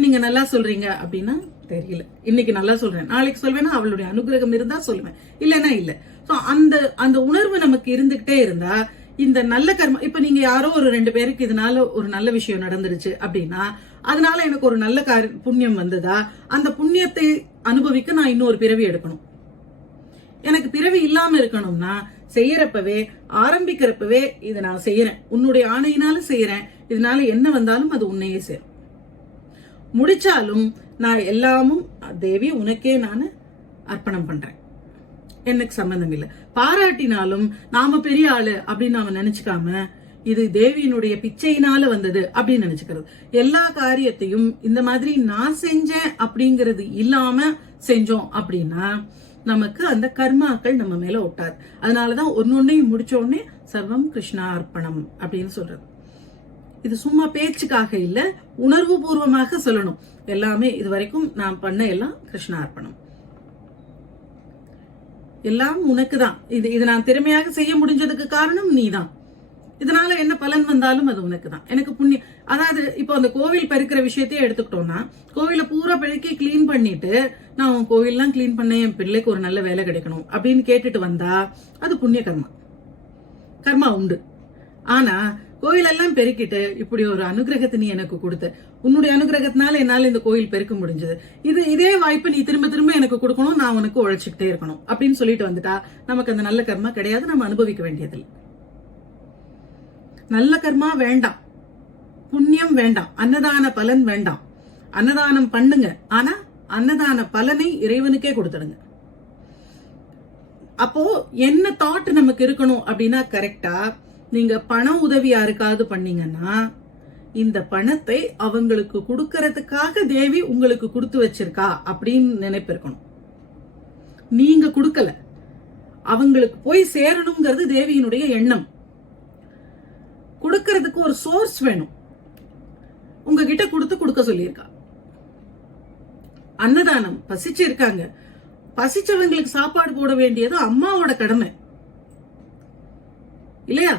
நீங்க நல்லா சொல்றீங்க அப்படின்னா தெரியல, இன்னைக்கு நல்லா சொல்றேன், நாளைக்கு சொல்வேன்னா அவளுடைய அனுகிரகம் இருந்தா சொல்லுவேன், இல்லைன்னா இல்ல. அந்த உணர்வு நமக்கு இருந்துகிட்டே இருந்தா இந்த நல்ல கர்மம். இப்ப நீங்க யாரோ ஒரு 2 பேருக்கு இதனால ஒரு நல்ல விஷயம் நடந்துருச்சு அப்படின்னா, அதனால எனக்கு ஒரு நல்ல புண்ணியம் வந்ததா, அந்த புண்ணியத்தை அனுபவிக்க நான் இன்னொரு பிறவி எடுக்கணும். எனக்கு பிறவி இல்லாம இருக்கணும்னா செய்யறப்பவே ஆரம்பிக்கிறப்பவே இதை நான் செய்யறேன், உன்னுடைய ஆணையினால செய்யறேன், இதனால என்ன வந்தாலும் அது உன்னையே சேரும். முடிச்சாலும் நான் எல்லாமும் தேவி உனக்கே நான் அர்ப்பணம் பண்றேன், எனக்கு சம்பந்தம் இல்லை. பாராட்டினாலும் நாம பெரிய ஆளு அப்படின்னு நாம நினைச்சுக்காம இது தேவியினுடைய பிச்சையினால வந்தது அப்படின்னு நினைச்சுக்கிறது. எல்லா காரியத்தையும் இந்த மாதிரி நான் செஞ்சேன் அப்படிங்கிறது இல்லாம செஞ்சோம் அப்படின்னா நமக்கு அந்த கர்மாக்கள் நம்ம மேல ஒட்டாது. அதனாலதான் ஒன்னொன்னையும் முடிச்ச உடனே சர்வம் கிருஷ்ணா அர்ப்பணம் அப்படின்னு சொல்றது. இது சும்மா பேச்சுக்காக இல்ல, உணர்வு பூர்வமாக சொல்லணும். எல்லாமே இதுவரைக்கும் நான் பண்ண எல்லாம் கிருஷ்ணார்ப்பணம், எல்லாம் உனக்குதான். இது நான் திறமையாக செய்ய முடிஞ்சதுக்கு காரணம் நீதான். இதனால என்ன பலன் வந்தாலும் அது உனக்கு தான். எனக்கு புண்ணியம். அதாவது இப்போ அந்த கோவில் பெருக்கிற விஷயத்தையே எடுத்துக்கிட்டோம்னா, கோவில பூரா பெருக்கி கிளீன் பண்ணிட்டு நான் உன் கோவில்லாம் கிளீன் பண்ண என் பிள்ளைக்கு ஒரு நல்ல வேலை கிடைக்கணும் அப்படின்னு கேட்டுட்டு வந்தா அது புண்ணிய கர்மா உண்டு. ஆனா கோயிலெல்லாம் பெருக்கிட்டு இப்படி ஒரு அனுகிரகத்தை நீ எனக்கு கொடுத்த, உன்னுடைய அனுகிரகத்தினால என்னால இந்த கோயில் பெருக்க முடிஞ்சது, இதே வாய்ப்பு நீ திரும்ப திரும்ப எனக்கு கொடுக்கணும், நான் உனக்கு உழைச்சிக்கிட்டே இருக்கணும் அப்படின்னு சொல்லிட்டு வந்துட்டா நமக்கு அந்த நல்ல கர்மா கிடையாது, நம்ம அனுபவிக்க வேண்டியதில்லை. நல்ல கர்மா வேண்டாம், புண்ணியம் வேண்டாம், அன்னதான பலன் வேண்டாம். அன்னதானம் பண்ணுங்க, ஆனா அன்னதான பலனை இறைவனுக்கே கொடுத்துடுங்க. அப்போ என்ன தாட் நமக்கு இருக்கணும் அப்படின்னா, கரெக்டா நீங்க பண உதவி யாருக்காவது பண்ணீங்கன்னா இந்த பணத்தை அவங்களுக்கு கொடுக்கறதுக்காக தேவி உங்களுக்கு கொடுத்து வச்சிருக்கா அப்படின்னு நினைப்பு இருக்கணும். நீங்க கொடுக்கல, அவங்களுக்கு போய் சேரணுங்கிறது தேவியினுடைய எண்ணம். கொடுக்கறதுக்கு ஒரு சோர்ஸ் வேணும், உங்ககிட்ட கொடுக்க சொல்லியிருக்கா. அன்னதானம் பசிச்சு இருக்காங்க, பசிச்சவங்களுக்கு சாப்பாடு போட வேண்டியது அம்மாவோட கடமை இல்லையா?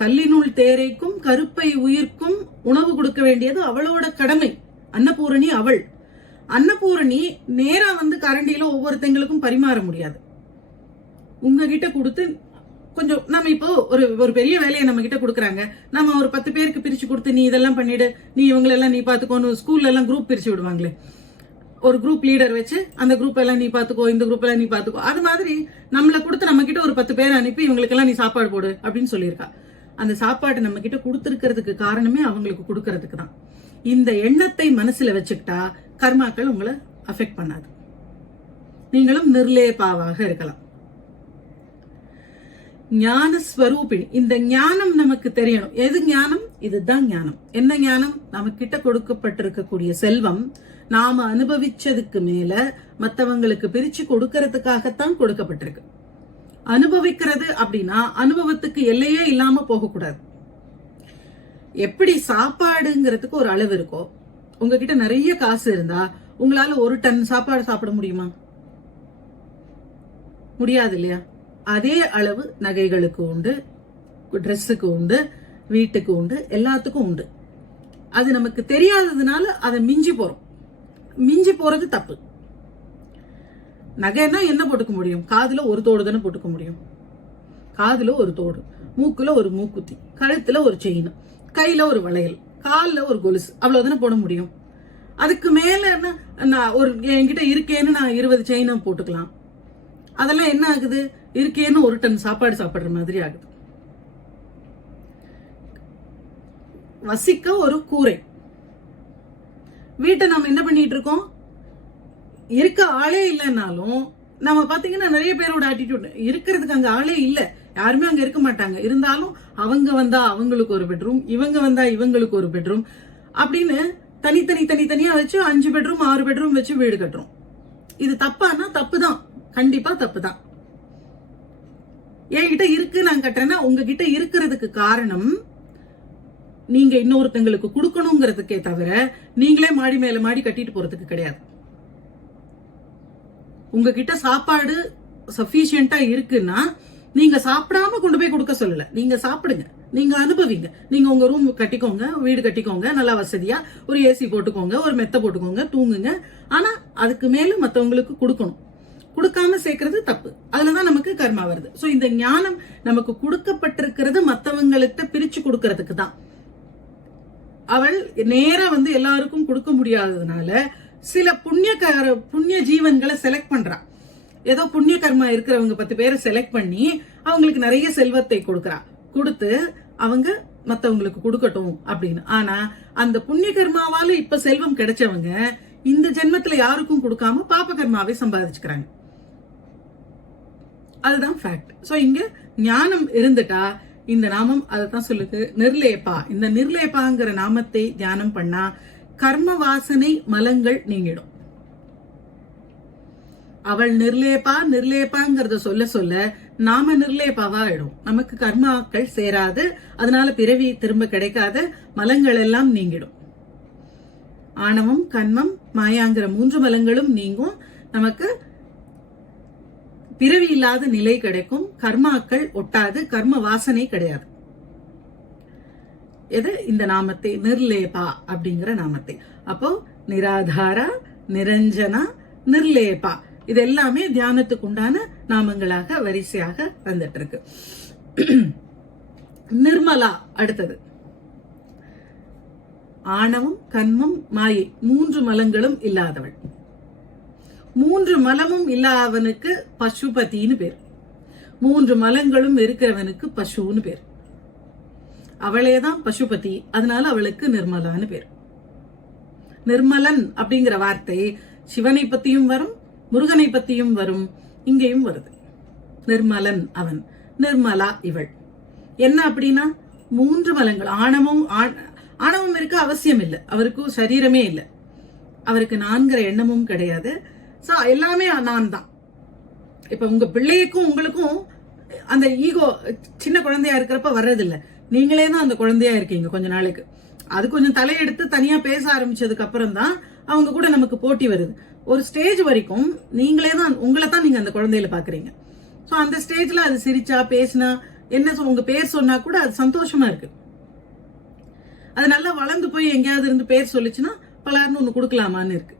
கல்லினுள் தேரைக்கும் கருப்பை உயிர்க்கும் உணவு கொடுக்க வேண்டியது அவளோட கடமை. அன்னபூரணி அவள். அன்னபூரணி நேரா வந்து கரண்டியில ஒவ்வொருத்தங்களுக்கும் பரிமாற முடியாது. உங்ககிட்ட கொடுத்து கொஞ்சம் நம்ம இப்போ ஒரு பெரிய வேலையை நம்ம கிட்ட கொடுக்குறாங்க, நம்ம ஒரு 10 பேருக்கு பிரிச்சு கொடுத்து நீ இதெல்லாம் பண்ணிடு, நீ இவங்களெல்லாம் நீ பாத்துக்கோன்னு ஸ்கூல்ல எல்லாம் குரூப் பிரிச்சு விடுவாங்களே, ஒரு குரூப் லீடர் வச்சு அந்த குரூப் எல்லாம் நீ பாத்துக்கோ, இந்த குரூப் எல்லாம் நீ பாத்துக்கோ. அது மாதிரி நம்மள கொடுத்து நம்ம கிட்ட ஒரு 10 பேர் அனுப்பி இவங்களுக்கெல்லாம் நீ சாப்பாடு போடு அப்படின்னு சொல்லியிருக்கா. அந்த சாப்பாடு நம்ம கிட்ட கொடுத்திருக்கிறதுக்கு காரணமே அவங்களுக்கு கொடுக்கறதுக்கு தான். இந்த எண்ணத்தை மனசுல வச்சுக்கிட்டா கர்மாக்கள் உங்களை அஃபெக்ட் பண்ணாது, நீங்களும் நிர்லேபாவாக இருக்கலாம். ஞான ஸ்வரூபிணி, இந்த ஞானம் நமக்கு தெரியணும். எது ஞானம்? இதுதான் ஞானம். என்ன ஞானம்? நம்ம கிட்ட கொடுக்கப்பட்டிருக்கக்கூடிய செல்வம் நாம அனுபவிச்சதுக்கு மேல மத்தவங்களுக்கு பிரிச்சு கொடுக்கறதுக்காகத்தான் கொடுக்கப்பட்டிருக்கு. அனுபவிக்கிறது அப்படின்னா அனுபவத்துக்கு எல்லையே இல்லாம போகக்கூடாது. எப்படி சாப்பாடுங்கிறதுக்கு ஒரு அளவு இருக்கோ, உங்ககிட்ட நிறைய காசு இருந்தா உங்களால 1 டன் சாப்பாடு சாப்பிட முடியுமா? முடியாது இல்லையா? அதே அளவு நகைகளுக்கு உண்டு, ட்ரெஸ்ஸுக்கு உண்டு, வீட்டுக்கு உண்டு, எல்லாத்துக்கும் உண்டு. அது நமக்கு தெரியாததுனால அதை மிஞ்சி போறோம். மிஞ்சி போறது தப்பு. நகைன்னா என்ன போட்டுக்க முடியும்? காதுல ஒரு தோடு தானே போட்டுக்க முடியும். காதுல ஒரு தோடு, மூக்குல ஒரு மூக்குத்தி, கழுத்துல ஒரு செயின், கையில ஒரு வளையல், கால்ல ஒரு கொலுசு, அவ்வளவுதானே போட முடியும். அதுக்கு மேல நான் என்கிட்ட இருக்கேன்னு நான் 20 செயினை போட்டுக்கலாம். அதெல்லாம் என்ன ஆகுது? இருக்கேன்னு 1 டன் சாப்பாடு சாப்பிடுற மாதிரி ஆகுது. வசிக்க ஒரு கூரை. வீட்டை நாம என்ன பண்ணிட்டு இருக்கோம்? இருக்க ஆளே இல்லைன்னாலும் நம்ம பாத்தீங்கன்னா நிறைய பேரோட ஆட்டிடியூட் இருக்கிறதுக்கு அங்க ஆளே இல்ல, யாருமே அங்க இருக்க மாட்டாங்க. இருந்தாலும் அவங்க வந்தா அவங்களுக்கு ஒரு பெட்ரூம், இவங்க வந்தா இவங்களுக்கு ஒரு பெட்ரூம் அப்படின்னு தனித்தனியா வச்சு 5 பெட்ரூம் 6 பெட்ரூம் வச்சு வீடு கட்டுறோம். இது தப்பானா தப்புதான், கண்டிப்பா தப்புதான். என்கிட்ட இருக்கு நான் கட்டுறேன்னா உங்ககிட்ட இருக்கிறதுக்கு காரணம் நீங்க இன்னொருத்தங்களுக்கு கொடுக்கணுங்கிறதுக்கே தவிர நீங்களே மாடி மேல மாடி கட்டிட்டு போறதுக்கு கிடையாது. உங்ககிட்ட சாப்பாடு சஃபிஷியன்டா இருக்குன்னா நீங்க சாப்பிடாம கொண்டு போய் கொடுக்க சொல்லல. நீங்க சாப்பிடுங்க, நீங்க அனுபவிங்க. நீங்க உங்க ரூம் கட்டிக்கோங்க, வீடு கட்டிக்கோங்க, நல்லா வசதியா ஒரு ஏசி போட்டுக்கோங்க, ஒரு மெத்த போட்டுக்கோங்க, தூங்குங்க. ஆனா அதுக்கு மேல மத்தவங்களுக்கு கொடுக்கணும். கொடுக்காம சேர்க்கறது தப்பு. அதுலதான் நமக்கு கர்மா வருது. சோ இந்த ஞானம் நமக்கு கொடுக்கப்பட்டிருக்கிறது மத்தவங்களுக்கு பிரிச்சு கொடுக்கறதுக்கு தான். அவள் நேரா வந்து எல்லாருக்கும் கொடுக்க முடியாததுனால சில புண்ணிய ஜீவன்களை செலக்ட் பண்றா. ஏதோ புண்ணிய கர்மா இருக்கிறவங்க 10 பேரை செலக்ட் பண்ணி அவங்களுக்கு நிறைய செல்வத்தை கொடுத்து அவங்க மத்தவங்களுக்கு கொடுக்கட்டும் அப்படின்னு. ஆனா அந்த புண்ணிய கர்மாவால இப்ப செல்வம் கிடைச்சவங்க இந்த ஜென்மத்துல யாருக்கும் கொடுக்காம பாப கர்மாவை சம்பாதிச்சுக்கிறாங்க. அதுதான் ஃபேக்ட். சோ இங்க ஞானம் இருந்துட்டா இந்த நாமம் அதைத்தான் சொல்லுது, நிர்லேபா. இந்த நிர்லேபாங்கிற நாமத்தை தியானம் பண்ணா கர்ம வாசனை மலங்கள் நீங்கிடும். அவள் நிர்லேபாங்கிறத சொல்ல சொல்ல நாம நிர்லேபாவா ஆயிடும். நமக்கு கர்மாக்கள் சேராது, அதனால பிறவி திரும்ப கிடைக்காத, மலங்கள் எல்லாம் நீங்கிடும். ஆணவம், கன்மம், மாயாங்கிற 3 மலங்களும் நீங்கும். நமக்கு பிறவி இல்லாத நிலை கிடைக்கும். கர்மாக்கள் ஒட்டாது, கர்ம வாசனை கிடையாது. எது? இந்த நாமத்தை, நிர்லேபா அப்படிங்கிற நாமத்தை. அப்போ நிராதாரா, நிரஞ்சனா, நிர்லேபா, இது எல்லாமே தியானத்துக்கு உண்டான நாமங்களாக வரிசையாக வந்துட்டு இருக்கு. நிர்மலா அடுத்தது. ஆணவம், கன்மம், மாயை 3 மலங்களும் இல்லாதவள். 3 மலமும் இல்லாதவனுக்கு பசுபதினு பேர். 3 மலங்களும் இருக்கிறவனுக்கு பசுன்னு பேர். அவளேதான் பசுபதி, அதனால அவளுக்கு நிர்மலான்னு பேர். நிர்மலன் அப்படிங்கிற வார்த்தை சிவனை பத்தியும் வரும், முருகனை பத்தியும் வரும், இங்கேயும் வருது. நிர்மலன் அவன், நிர்மலா இவள். என்ன அப்படின்னா 3 மலங்கள். ஆணவம் இருக்க அவசியம் இல்லை, அவருக்கு சரீரமே இல்லை, அவருக்கு நான்கிற எண்ணமும் கிடையாது. எல்லாமே நான் தான். இப்ப உங்க பிள்ளைக்கும் உங்களுக்கும் அந்த ஈகோ சின்ன குழந்தையா இருக்கிறப்ப வர்றதில்லை. நீங்களே தான் அந்த குழந்தையா இருக்கீங்க கொஞ்ச நாளைக்கு. அது கொஞ்சம் தலையெடுத்து தனியா பேச ஆரம்பிச்சதுக்கு அப்புறம் தான் அவங்க கூட நமக்கு போட்டி வருது. ஒரு ஸ்டேஜ் வரைக்கும் நீங்களே தான், உங்களை தான் நீங்க அந்த குழந்தையில பாக்குறீங்க. சோ அந்த ஸ்டேஜ்ல அது சிரிச்சா, பேசினா, என்ன உங்க பேர் சொன்னா கூட அது சந்தோஷமா இருக்கு. அது நல்லா வளர்ந்து போய் எங்கேயாவது இருந்து பேர் சொல்லிச்சுன்னா பலர்னு ஒண்ணு கொடுக்கலாமான்னு இருக்கு.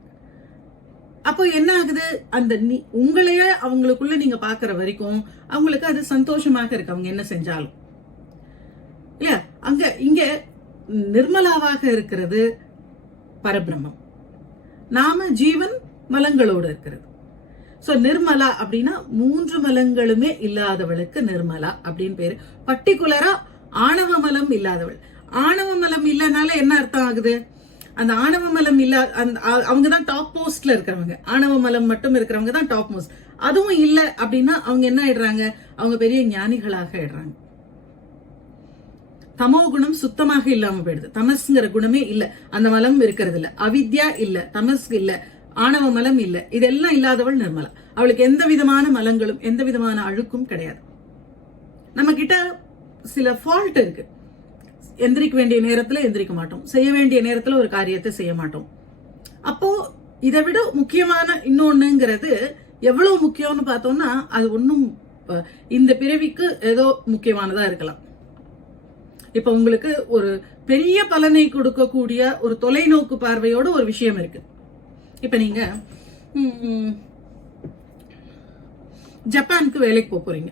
அப்போ என்ன ஆகுது? அந்த உங்களையே அவங்களுக்குள்ள நீங்க பாக்குற வரைக்கும் அவங்களுக்கு அது சந்தோஷமாக இருக்கு, அவங்க என்ன செஞ்சாலும். இல்லையா? இங்க நிர்மலாவாக இருக்கிறது பரபிரம்மம், நாம ஜீவன் மலங்களோடு இருக்கிறது. சோ நிர்மலா அப்படின்னா 3 மலங்களுமே இல்லாதவளுக்கு நிர்மலா அப்படின்னு பேரு. பர்டிகுலரா ஆணவ மலம் இல்லாதவள். ஆணவ மலம் இல்லனால என்ன அர்த்தம் ஆகுது? அந்த ஆணவ மலம் இல்ல, அவங்கதான் டாப் மோஸ்ட்ல இருக்கிறவங்க. ஆணவ மலம் மட்டும் இருக்கிறவங்க தான் டாப் மோஸ்ட். அதுவும் இல்ல அப்படின்னா அவங்க என்ன ஆயிடுறாங்க? அவங்க பெரிய ஞானிகளாக ஆயிடுறாங்க. தமோ குணம் சுத்தமாக இல்லாம போயிடுது. தமஸ்ங்கிற குணமே இல்ல, அந்த மலம் இருக்கிறது இல்ல. அவித்யா இல்ல, தமஸ் இல்ல, ஆணவ மலம் இல்ல, இதெல்லாம் இல்லாதவள் நிர்மலா. அவளுக்கு எந்த விதமான மலங்களும் எந்த விதமான அழுக்கும் கிடையாது. நம்ம கிட்ட சில ஃபால்ட் இருக்கு. எந்திரிக்க வேண்டிய நேரத்துல எந்திரிக்க மாட்டோம், செய்ய வேண்டிய நேரத்துல ஒரு காரியத்தை செய்ய மாட்டோம். அப்போ இதை விட முக்கியமான இன்னொன்னுங்கிறது எவ்வளவு முக்கியம்னு பார்த்தோம்னா, அது ஒன்னும் இந்த பிறவிக்கு ஏதோ முக்கியமானதா இருக்கலாம். இப்ப உங்களுக்கு ஒரு பெரிய பலனை கொடுக்கக்கூடிய ஒரு தொலைநோக்கு பார்வையோட ஒரு விஷயம் இருக்கு. இப்ப நீங்க ஜப்பானுக்கு வேலைக்கு போறீங்க.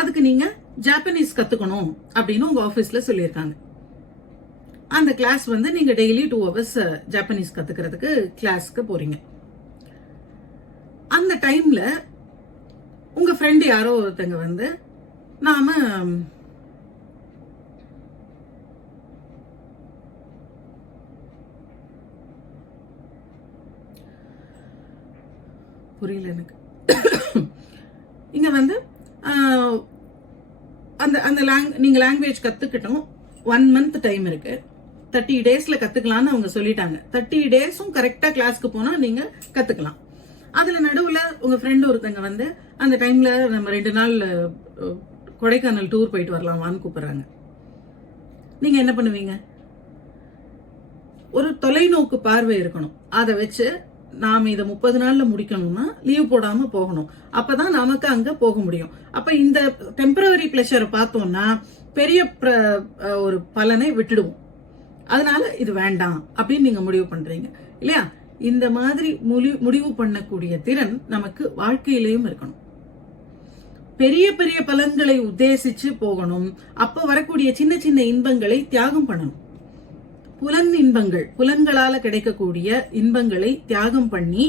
அதுக்கு நீங்க ஜாப்பனீஸ் கத்துக்கணும் அப்படின்னு உங்க ஆபீஸ்ல சொல்லியிருக்காங்க. அந்த கிளாஸ் நீங்க டெய்லி 2 hours ஜாப்பனீஸ் கத்துக்கிறதுக்கு கிளாஸ்க்கு போறீங்க. அந்த டைம்ல உங்க ஃப்ரெண்ட் யாரோ ஒருத்தங்க நாம புரியல எனக்கு. இங்க அந்த நீங்க லாங்குவேஜ் கத்துக்கிட்டோம். 1 month டைம் இருக்கு. 30 daysல கத்துக்கலாம்னு அவங்க சொல்லிட்டாங்க. 30 daysம் கரெக்டா கிளாஸ்க்கு போனா நீங்க கத்துக்கலாம். அதுல நடுவுல உங்க ஃப்ரெண்ட் ஒருத்தங்க அந்த டைம்ல நம்ம 2 நாள் கொடைக்கானல் டூர் போயிட்டு வரலாமான்னு கூப்பிடுறாங்க. நீங்க என்ன பண்ணுவீங்க? ஒரு தொலைநோக்கு பார்வை இருக்கணும். அதை வச்சு நாம இதை 30 நாள்ல முடிக்கணும்னா லீவ் போடாம போகணும். அப்பதான் நமக்கு அங்க போக முடியும். அப்ப இந்த டெம்பரரி பிளஷரை பார்த்தோம்னா பெரிய ஒரு பலனை விட்டுடுவோம். அதனால இது வேண்டாம் அப்படின்னு நீங்க முடிவு பண்றீங்க இல்லையா? இந்த மாதிரி முடிவு பண்ணக்கூடிய திறன் நமக்கு வாழ்க்கையிலையும் இருக்கணும். பெரிய பெரிய பலன்களை உத்தேசிச்சு போகணும். அப்ப வரக்கூடிய சின்ன சின்ன இன்பங்களை தியாகம் பண்ணணும். புலன் இன்பங்கள், புலன்களால கிடைக்கக்கூடிய இன்பங்களை தியாகம் பண்ணி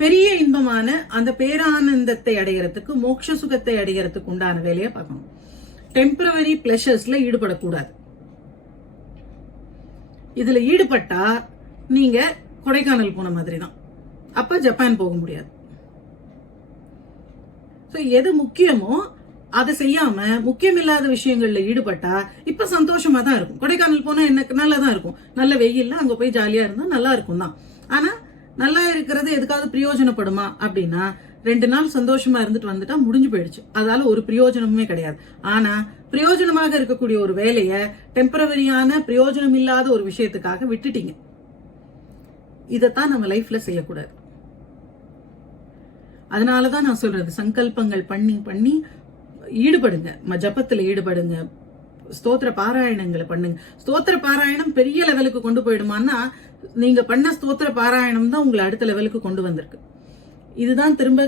பெரிய இன்பமான அந்த பேரானந்தத்தை அடைகிறதுக்கு, மோட்ச சுகத்தை அடைகிறதுக்கு உண்டான வேலையை பார்க்கணும். டெம்பரவரி பிளஷர்ஸ்ல ஈடுபடக்கூடாது. இதுல ஈடுபட்டா நீங்க கொடைக்கானல் போன மாதிரி தான். அப்ப ஜப்பான் போக முடியாது. எது முக்கியமோ அதை செய்யாம முக்கியமில்லாத விஷயங்கள்ல ஈடுபட்டா இப்ப சந்தோஷமா தான் இருக்கும். கொடைக்கானல் போனா எனக்கு நல்லா தான் இருக்கும். நல்ல வெயில்ல அங்க போய் ஜாலியா இருந்தா நல்லா இருக்கும் தான். ஆனா நல்லா இருக்கிறது எதுக்காவது பிரயோஜனப்படுமா அப்படின்னா 2 நாள் சந்தோஷமா இருந்துட்டு வந்துட்டா முடிஞ்சு போயிடுச்சு. அதால ஒரு பிரயோஜனமுமே கிடையாது. ஆனா பிரயோஜனமாக இருக்கக்கூடிய ஒரு வேலைய டெம்பரவரியான பிரயோஜனம் இல்லாத ஒரு விஷயத்துக்காக விட்டுட்டீங்க. இதத்தான் நம்ம லைஃப்ல செய்யக்கூடாது. அதனாலதான் நான் சொல்றது, சங்கல்பங்கள் பண்ணி பண்ணி ஈடுபடுங்க, ஜபத்துல ஈடுபடுங்க, ஸ்தோத்திர பாராயணங்களை பண்ணுங்க. ஸ்தோத்திர பாராயணம் பெரிய லெவலுக்கு கொண்டு போயிடுமான்னா, நீங்க பண்ண ஸ்தோத்திர பாராயணம் தான் உங்களை அடுத்த லெவலுக்கு கொண்டு வந்திருக்கு. இதுதான் திரும்ப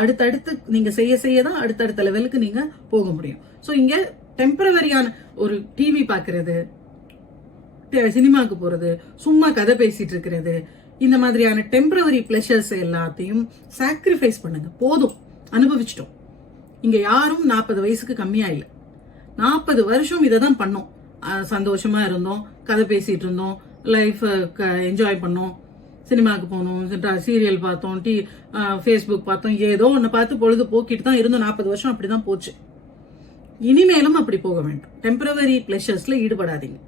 அடுத்தடுத்து நீங்க செய்யதான் அடுத்தடுத்த லெவலுக்கு நீங்க போக முடியும். சோ இங்க டெம்பரவரியான ஒரு டிவி பாக்குறது, சினிமாக்கு போறது, சும்மா கதை பேசிட்டு இருக்கிறது, இந்த மாதிரியான டெம்பரவரி பிளஷர்ஸ் எல்லாத்தையும் சாக்ரிஃபைஸ் பண்ணுங்க. போதும், அனுபவிச்சிட்டோம். இங்க யாரும் 40 வயசுக்கு கம்மியா இல்லை. 40 வருஷம் இதை தான் பண்ணோம். சந்தோஷமா இருந்தோம், கதை பேசிட்டு இருந்தோம், லைஃப் என்ஜாய் பண்ணோம், சினிமாக்கு போனோம், சீரியல் பார்த்தோம், ஃபேஸ்புக் பார்த்தோம், ஏதோ ஒன்னு பார்த்து பொழுது போக்கிட்டு தான் இருந்தோம். 40 வருஷம் அப்படிதான் போச்சு. இனிமேலும் அப்படி போக வேண்டும். டெம்பரவரி பிளஷர்ஸ்ல ஈடுபடாதீங்க.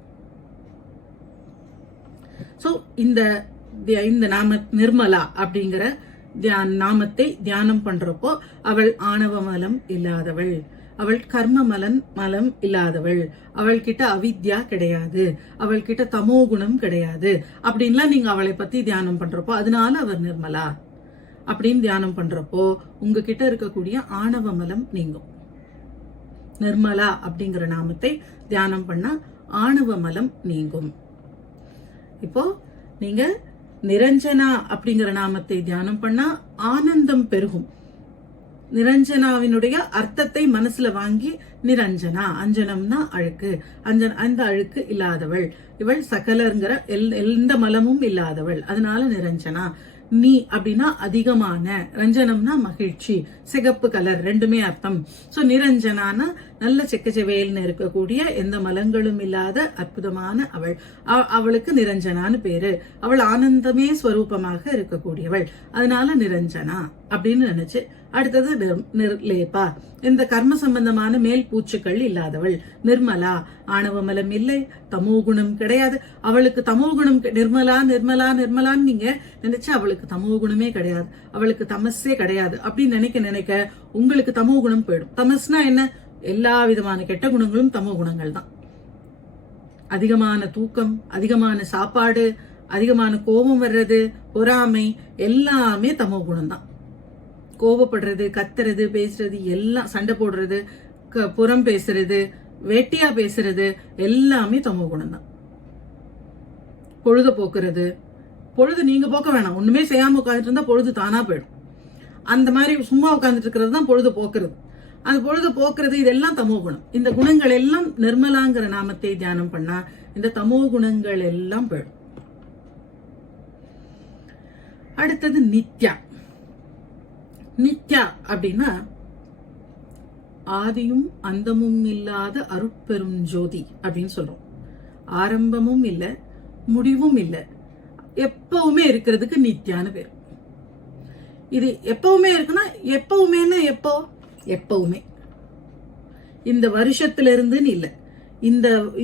சோ இந்த நாம நிர்மலா அப்படிங்கிற நாமத்தை தியானம் பண்றப்போ, அவள் ஆணவ மலம் இல்லாதவள், அவள் கர்ம மலம் இல்லாதவள், அவள் கிட்ட அவித்யா கிடையாது, அவள் கிட்ட தமோ குணம் கிடையாது அப்படின்லாம் நீங்க அவளை பத்தி தியானம் பண்றப்போ, அதனால அவர் நிர்மலா அப்படின்னு தியானம் பண்றப்போ உங்ககிட்ட இருக்கக்கூடிய ஆணவ மலம் நீங்கும். நிர்மலா அப்படிங்கிற நாமத்தை தியானம் பண்ணா ஆணவ மலம் நீங்கும். இப்போ நீங்க நிரஞ்சனா அப்படிங்கிற நாமத்தை தியானம் பண்ணா ஆனந்தம் பெருகும். நிரஞ்சனாவினுடைய அர்த்தத்தை மனசுல வாங்கி, நிரஞ்சனா, அஞ்சனம்னா அழுக்கு, அந்த அழுக்கு இல்லாதவள், இவள் சகலங்கிற எந்த மலமும் இல்லாதவள், அதனால நிரஞ்சனா. நீ அப்படின்னா அதிகமான, ரஞ்சனம்னா மகிழ்ச்சி, சிகப்பு கலர், ரெண்டுமே அர்த்தம். சோ நிரஞ்சனான நல்ல செக்கச்செவேல்னு இருக்கக்கூடிய எந்த மலங்களும் இல்லாத அற்புதமான அவள், அவளுக்கு நிரஞ்சனான்னு பேரு. அவள் ஆனந்தமே ஸ்வரூபமாக இருக்கக்கூடியவள், அதனால நிரஞ்சனா அப்படின்னு நினைச்சு. அடுத்தது நிர்லேபா, இந்த கர்ம சம்பந்தமான மேல் பூச்சுக்கள் இல்லாதவள். நிர்மலா, ஆணவ மலம் இல்லை, தமோ குணம் கிடையாது. அவளுக்கு தமோ குணம், நிர்மலா நிர்மலா நிர்மலான்னு நீங்க நினைச்சு அவளுக்கு தமோ குணமே கிடையாது, அவளுக்கு தமஸே கிடையாது அப்படின்னு நினைக்க உங்களுக்கு தமோ குணம் போயிடும். தமஸ்னா என்ன? எல்லா விதமான கெட்ட குணங்களும் தமோ குணங்கள் தான். அதிகமான தூக்கம், அதிகமான சாப்பாடு, அதிகமான கோபம் வர்றது, பொறாமை, எல்லாமே தமோ குணம் தான். கோபப்படுறது, கத்துறது, பேசுறது, எல்லாம் சண்டை போடுறது, புறம் பேசுறது, வெட்டியா பேசுறது, எல்லாமே தமோ குணம் தான். பொழுத போக்குறது, பொழுது நீங்க போக்க வேணாம், ஒண்ணுமே செய்யாம உட்காந்துட்டு இருந்தா பொழுது தானா போயிடும். அந்த மாதிரி சும்மா உட்காந்துட்டு இருக்கிறது தான் பொழுது போக்குறது. அந்த பொழுது போக்குறது இதெல்லாம் தமோ குணம். இந்த குணங்கள் எல்லாம் நிர்மலாங்கிற நாமத்தை தியானம் பண்ணா இந்த தமோ குணங்கள் எல்லாம் போயிடும். அடுத்தது நித்யா. நித்யா அப்படின்னா ஆதியும் அந்தமும் இல்லாத அருட்பெரும் ஜோதி அப்படின்னு சொல்றோம். ஆரம்பமும் இல்ல, முடிவும் இல்ல, எப்பவுமே இருக்கிறதுக்கு நித்யான்னு பேரு. இது எப்பவுமே இருக்குன்னா, எப்பவுமேனா எப்போ? எப்பவுமே. இந்த வருஷத்துல இருந்துன்னு இல்ல,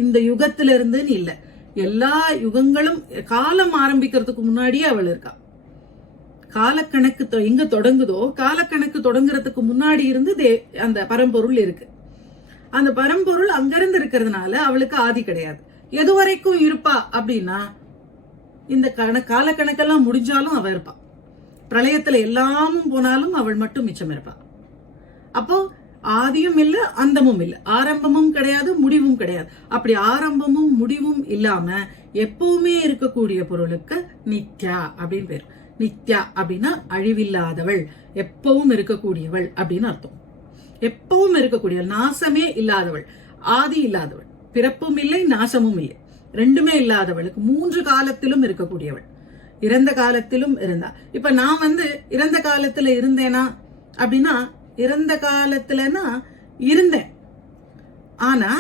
இந்த யுகத்துல இருந்துன்னு இல்ல, எல்லா யுகங்களும் காலம் ஆரம்பிக்கிறதுக்கு முன்னாடியே அவள் இருக்கா. காலக்கணக்கு எங்க தொடங்குதோ, காலக்கணக்கு தொடங்குறதுக்கு முன்னாடி இருந்து அந்த பரம்பொருள் இருக்கு. அந்த பரம்பொருள் அங்கிருந்து இருக்கிறதுனால அவளுக்கு ஆதி கிடையாது. எது வரைக்கும் இருப்பா அப்படின்னா, இந்த காலக்கணக்கெல்லாம் முடிஞ்சாலும் அவ இருப்பா. பிரளயத்துல எல்லாமும் போனாலும் அவள் மட்டும் மிச்சம் இருப்பா. அப்போ ஆதியும் இல்ல, அந்தமும் இல்ல, ஆரம்பமும் கிடையாது, முடிவும் கிடையாது. அப்படி ஆரம்பமும் முடிவும் இல்லாம எப்பவுமே இருக்கக்கூடிய பொருளுக்கு நித்யா அப்படின்னு பேரு. நித்யா அப்படின்னா அழிவில்லாதவள், எப்பவும் இருக்கக்கூடியவள் அப்படின்னு அர்த்தம். எப்பவும் இருக்கக்கூடியவள், நாசமே இல்லாதவள், ஆதி இல்லாதவள், பிறப்பும் இல்லை நாசமும் இல்லை, ரெண்டுமே இல்லாதவளுக்கு 3 காலத்திலும் இருக்கக்கூடியவள். இறந்த காலத்திலும் இருந்தா. இப்ப நான் இறந்த காலத்துல இருந்தேனா அப்படின்னா, இறந்த காலத்துலனா இருந்தேன், ஆனா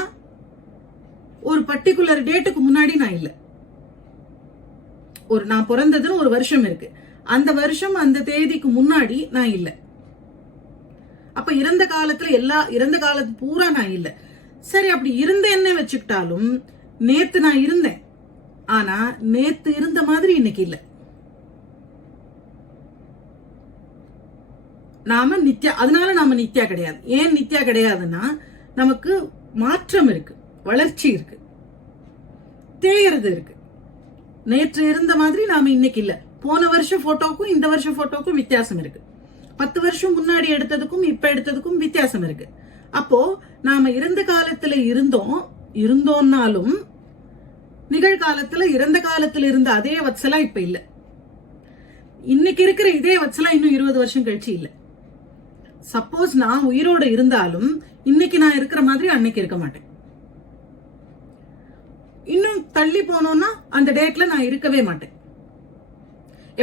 ஒரு பர்டிகுலர் டேட்டுக்கு முன்னாடி நான் இல்ல. நான் பிறந்ததுன்னு ஒரு வருஷம் இருக்கு, அந்த வருஷம் அந்த தேதிக்கு முன்னாடி நான் இல்ல. அப்ப இறந்த காலத்துல இறந்த காலத்து பூரா நான் இல்ல. சரி, அப்படி இருந்தேன்னு வச்சுக்கிட்டாலும் நேத்து நான் இருந்தேன், ஆனா நேத்து இருந்த மாதிரி இன்னைக்கு இல்ல. நாம நித்யா. அதனால நாம நித்யா கிடையாது. ஏன் நித்யா கிடையாதுன்னா நமக்கு மாற்றம் இருக்கு, வளர்ச்சி இருக்கு, தேயறது இருக்கு. நேற்று இருந்த மாதிரி நாம இன்னைக்கு இல்ல. போன வருஷம் போட்டோக்கும் இந்த வருஷம் போட்டோக்கும் வித்தியாசம் இருக்கு. 10 வருஷம் முன்னாடி எடுத்ததுக்கும் இப்ப எடுத்ததுக்கும் வித்தியாசம் இருக்கு. அப்போ நாம இறந்த காலத்துல இருந்தோம்னாலும் நிகழ்காலத்துல இறந்த காலத்துல இருந்த அதே வத்சலா இப்ப இல்ல. இன்னைக்கு இருக்கிற இதே வத்சலா இன்னும் 20 வருஷம் கழிச்சு இல்ல. சப்போஸ் நான் உயிரோட இருந்தாலும் இன்னைக்கு நான் இருக்கிற மாதிரி அன்னைக்கு இருக்க மாட்டேன். இன்னும் தள்ளி போனோம்னா அந்த டேட்ல நான் இருக்கவே மாட்டேன்.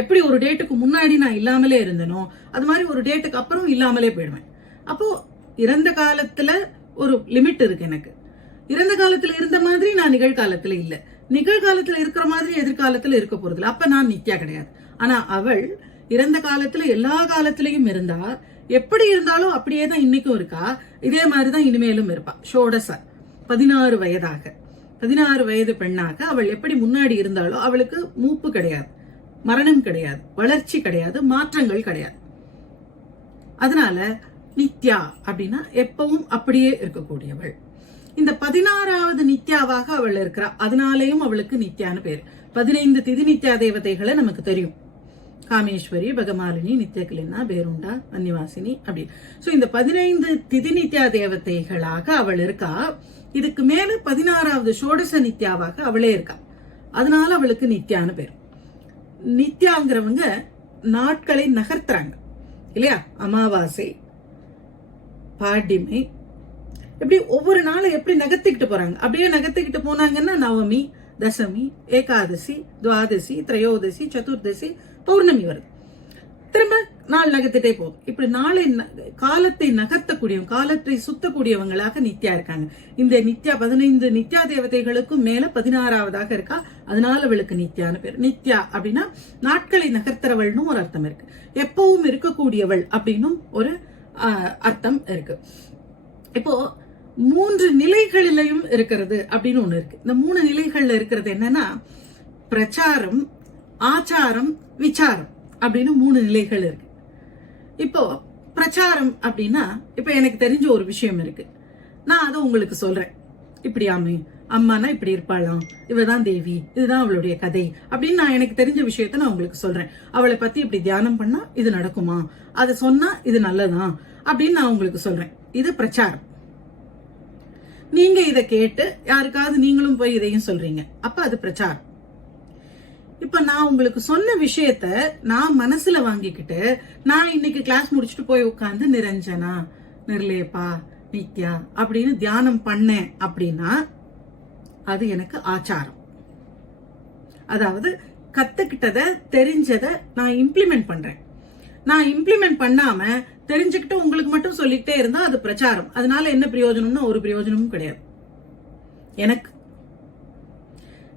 எப்படி ஒரு டேட்டுக்கு முன்னாடி நான் இல்லாமலே இருந்தனோ அது மாதிரி ஒரு டேட்டுக்கு அப்புறம் இல்லாமலே போயிடுவேன். அப்போ இறந்த காலத்துல ஒரு லிமிட் இருக்கு எனக்கு. இறந்த காலத்துல இருந்த மாதிரி நான் நிகழ்காலத்துல இல்ல, நிகழ்காலத்துல இருக்கிற மாதிரி எதிர்காலத்துல இருக்க போறதில்ல. அப்ப நான் நித்யா கிடையாது. ஆனா அவள் இறந்த காலத்துல எல்லா காலத்திலயும் இருந்தா, எப்படி இருந்தாலும் அப்படியே தான் இன்னைக்கும் இருக்கா. இதே மாதிரிதான் இனிமேலும் இருப்பா. ஷோடச 16 வயதாக 16 வயது பெண்ணாக அவள் எப்படி முன்னாடி இருந்தாலோ அவளுக்கு மூப்பு கிடையாது, மரணம் கிடையாது, வளர்ச்சி கிடையாது, மாற்றங்கள் கிடையாது. அதனால நித்யா அப்படின்னா எப்பவும் அப்படியே இருக்கக்கூடியவள். இந்த 16வது நித்யாவாக அவள் இருக்கிறா. அதனாலேயும் அவளுக்கு நித்யான்னு பேரு. 15 திதி நித்யா தேவதைகளை நமக்கு தெரியும். காமேஸ்வரி, பகமாலினி, நித்யகலினா, பேருண்டா, அன்னிவாசினி அப்படி. சோ இந்த 15 திதி நித்யா தேவதைகளாக அவள் இருக்கா. இதுக்கு மேல 16வது ஷோடச நித்யாவாக அவளே இருக்கா. அதனால அவளுக்கு நித்யான்னு பேர். நித்யாங்கிறவங்க நாட்களை நகர்த்துறாங்க இல்லையா? அமாவாசை, பாட்டிமை, எப்படி ஒவ்வொரு நாளும் எப்படி நகர்த்திக்கிட்டு போறாங்க. அப்படியே நகர்த்திக்கிட்டு போனாங்கன்னா நவமி, தசமி, ஏகாதசி, துவாதசி, திரையோதசி, சதுர்தசி, பௌர்ணமி வருது. திரும்ப நாள் நகர்த்திட்டே போகும். இப்படி நாளை காலத்தை நகர்த்தக்கூடியவங்க, காலத்தை சுத்தக்கூடியவங்களாக நித்யா இருக்காங்க. இந்த நித்யா 15 நித்யா தேவதைகளுக்கும் மேல 16வதாக இருக்கா. அதனால அவளுக்கு நித்யான்னு பேர். நித்யா அப்படின்னா நாட்களை நகர்த்துறவள்னு ஒரு அர்த்தம் இருக்கு. எப்பவும் இருக்கக்கூடியவள் அப்படின்னும் ஒரு அர்த்தம் இருக்கு. இப்போ 3 நிலைகளிலையும் இருக்கிறது அப்படின்னு ஒண்ணு இருக்கு. இந்த 3 நிலைகள்ல இருக்கிறது என்னன்னா பிரச்சாரம், ஆச்சாரம், விசாரம் அப்படின்னு 3 நிலைகள் இருக்கு. இப்போ பிரச்சாரம் அப்படின்னா இப்ப எனக்கு தெரிஞ்ச ஒரு விஷயம் இருக்கு, நான் அதை உங்களுக்கு சொல்றேன். இப்படியாமே அம்மானா இப்படி இருப்பாளாம், இவதான் தேவி, இதுதான் அவளுடைய கதை அப்படின்னு நான் எனக்கு தெரிஞ்ச விஷயத்த நான் உங்களுக்கு சொல்றேன். அவளை பத்தி இப்படி தியானம் பண்ணா இது நடக்குமா, அதை சொன்னா இது நல்லதான் அப்படின்னு நான் உங்களுக்கு சொல்றேன். இது பிரச்சாரம். நீங்க இதை கேட்டு யாருக்காவது நீங்களும் போய் இதையும் சொல்றீங்க, அப்ப அது பிரச்சாரம். இப்ப நான் உங்களுக்கு சொன்ன விஷயத்த நான் மனசுல வாங்கிக்கிட்டு நான் இன்னைக்கு கிளாஸ் முடிச்சுட்டு போய் உட்கார்ந்து நிரஞ்சனா, நிர்லேபா, நித்யா அப்படின்னு தியானம் பண்ணேன் அப்படின்னா அது எனக்கு ஆச்சாரம். அதாவது கத்துக்கிட்டத, தெரிஞ்சத நான் இம்ப்ளிமெண்ட் பண்றேன். நான் இம்ப்ளிமெண்ட் பண்ணாம தெரிஞ்சுக்கிட்டு உங்களுக்கு மட்டும் சொல்லிக்கிட்டே இருந்தா அது பிரச்சாரம். அதனால என்ன பிரயோஜனம்னா ஒரு பிரயோஜனமும் கிடையாது எனக்கு.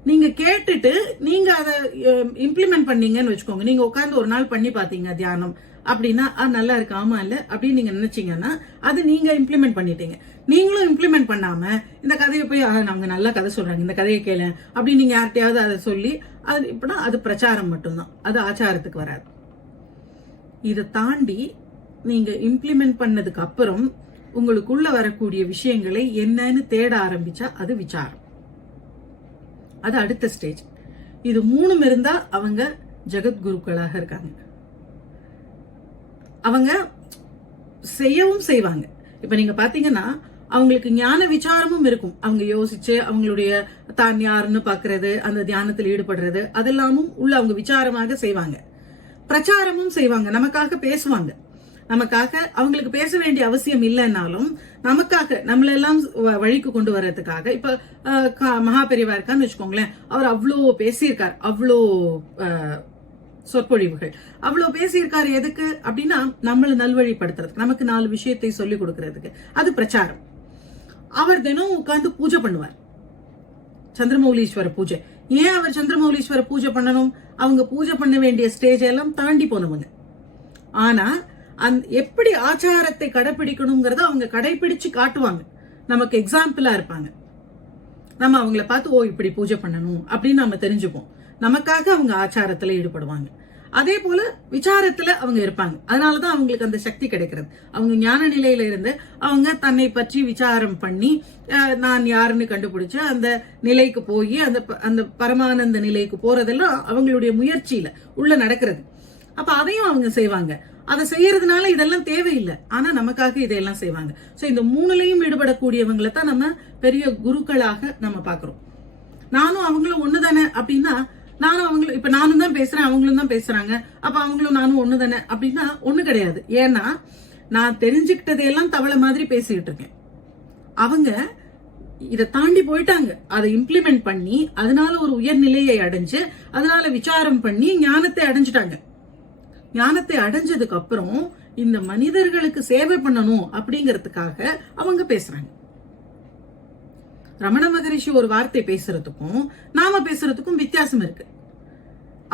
நீங்க கேட்டுட்டு நீங்க அதை இம்ப்ளிமெண்ட் பண்ணீங்கன்னு வச்சுக்கோங்க. நீங்க உட்கார்ந்து ஒரு நாள் பண்ணி பாத்தீங்க தியானம் அப்படின்னா நல்லா இருக்கு, ஆமா இல்ல அப்படின்னு நீங்க நினைச்சீங்கன்னா அது நீங்க இம்ப்ளிமெண்ட் பண்ணிட்டீங்க. நீங்களும் இம்ப்ளிமெண்ட் பண்ணாம இந்த கதையை போய் நாங்க நல்லா கதை சொல்றாங்க, இந்த கதையை கேளு அப்படின்னு நீங்க யார்கிட்டயாவது அதை சொல்லி அது இப்படின்னா அது பிரச்சாரம் மட்டும்தான், அது ஆச்சாரத்துக்கு வராது. இதை தாண்டி நீங்க இம்ப்ளிமெண்ட் பண்ணதுக்கு அப்புறம் உங்களுக்குள்ள வரக்கூடிய விஷயங்களை என்னன்னு தேட ஆரம்பிச்சா அது விசாரம். அது அடுத்த ஸ்டேஜ். இது 3 இருந்தா அவங்க ஜெகத்குருக்களாக இருக்காங்க. அவங்க செய்யவும் செய்வாங்க. இப்ப நீங்க பாத்தீங்கன்னா அவங்களுக்கு ஞான விசாரமும் இருக்கும். அவங்க யோசிச்சு அவங்களுடைய தான் யாருன்னு பாக்குறது, அந்த தியானத்தில் ஈடுபடுறது அதெல்லாமும் உள்ள அவங்க விசாரமாக செய்வாங்க. பிரச்சாரமும் செய்வாங்க, நமக்காக பேசுவாங்க. நமக்காக அவங்களுக்கு பேச வேண்டிய அவசியம் இல்லைன்னாலும் நமக்காக நம்மளெல்லாம் வழிக்கு கொண்டு வர்றதுக்காக. இப்ப மகா பெரியவா இருக்கான்னு வச்சுக்கோங்களேன், அவர் அவ்வளோ பேசியிருக்கார், அவ்வளோ சொற்பொழிவுகள் அவ்வளவு பேசியிருக்காரு. எதுக்கு அப்படின்னா நம்மளை நல்வழிப்படுத்துறதுக்கு, நமக்கு 4 விஷயத்தை சொல்லி கொடுக்கறதுக்கு. அது பிரச்சாரம். அவர் தினம் உட்கார்ந்து பூஜை பண்ணுவார், சந்திரமௌலீஸ்வர பூஜை. ஏன் அவர் சந்திரமௌலீஸ்வர பூஜை பண்ணணும்? அவங்க பூஜை பண்ண வேண்டிய ஸ்டேஜ் எல்லாம் தாண்டி போனவங்க. ஆனா எப்படி ஆச்சாரத்தை கடைபிடிக்கணுங்கிறத அவங்க கடைபிடிச்சு காட்டுவாங்க, நமக்கு எக்ஸாம்பிளா இருப்பாங்க. நம்ம அவங்கள பார்த்து ஓ இப்படி பூஜை பண்ணணும் அப்படின்னு நம்ம தெரிஞ்சுப்போம். நமக்காக அவங்க ஆச்சாரத்துல ஈடுபடுவாங்க. அதே போல விசாரத்துல அவங்க இருப்பாங்க. அதனாலதான் அவங்களுக்கு அந்த சக்தி கிடைக்கிறது. அவங்க ஞான நிலையில இருந்து அவங்க தன்னை பற்றி விசாரம் பண்ணி நான் யாருன்னு கண்டுபிடிச்சு அந்த நிலைக்கு போய் அந்த பரமானந்த நிலைக்கு போறதெல்லாம் அவங்களுடைய முயற்சியில உள்ள நடக்கிறது. அப்ப அதையும் அவங்க செய்வாங்க. அதை செய்யறதுனால இதெல்லாம் தேவையில்லை, ஆனா நமக்காக இதையெல்லாம் செய்வாங்க. சோ இந்த மூணுலையும் ஈடுபடக்கூடியவங்களை தான் நம்ம பெரிய குருக்களாக நம்ம பாக்குறோம். நானும் அவங்களும் ஒண்ணுதானே அப்படின்னா, நானும் தான் பேசுறேன், அவங்களும் தான் பேசுறாங்க, அப்ப அவங்களும் நானும் ஒண்ணுதானே அப்படின்னா ஒண்ணு கிடையாது. ஏன்னா நான் தெரிஞ்சுக்கிட்டதையெல்லாம் தவளை மாதிரி பேசிக்கிட்டு இருக்கேன். அவங்க இதை தாண்டி போயிட்டாங்க, அதை இம்ப்ளிமெண்ட் பண்ணி அதனால ஒரு உயர்நிலையை அடைஞ்சு அதனால விசாரம் பண்ணி ஞானத்தை அடைஞ்சிட்டாங்க. ஞானத்தை அடைஞ்சதுக்கு அப்புறம் இந்த மனிதர்களுக்கு சேவை பண்ணணும் அப்படிங்கறதுக்காக அவங்க பேசுறாங்க. ரமண மகரிஷி ஒரு வார்த்தை பேசுறதுக்கும் நாம பேசுறதுக்கும் வித்தியாசம் இருக்கு.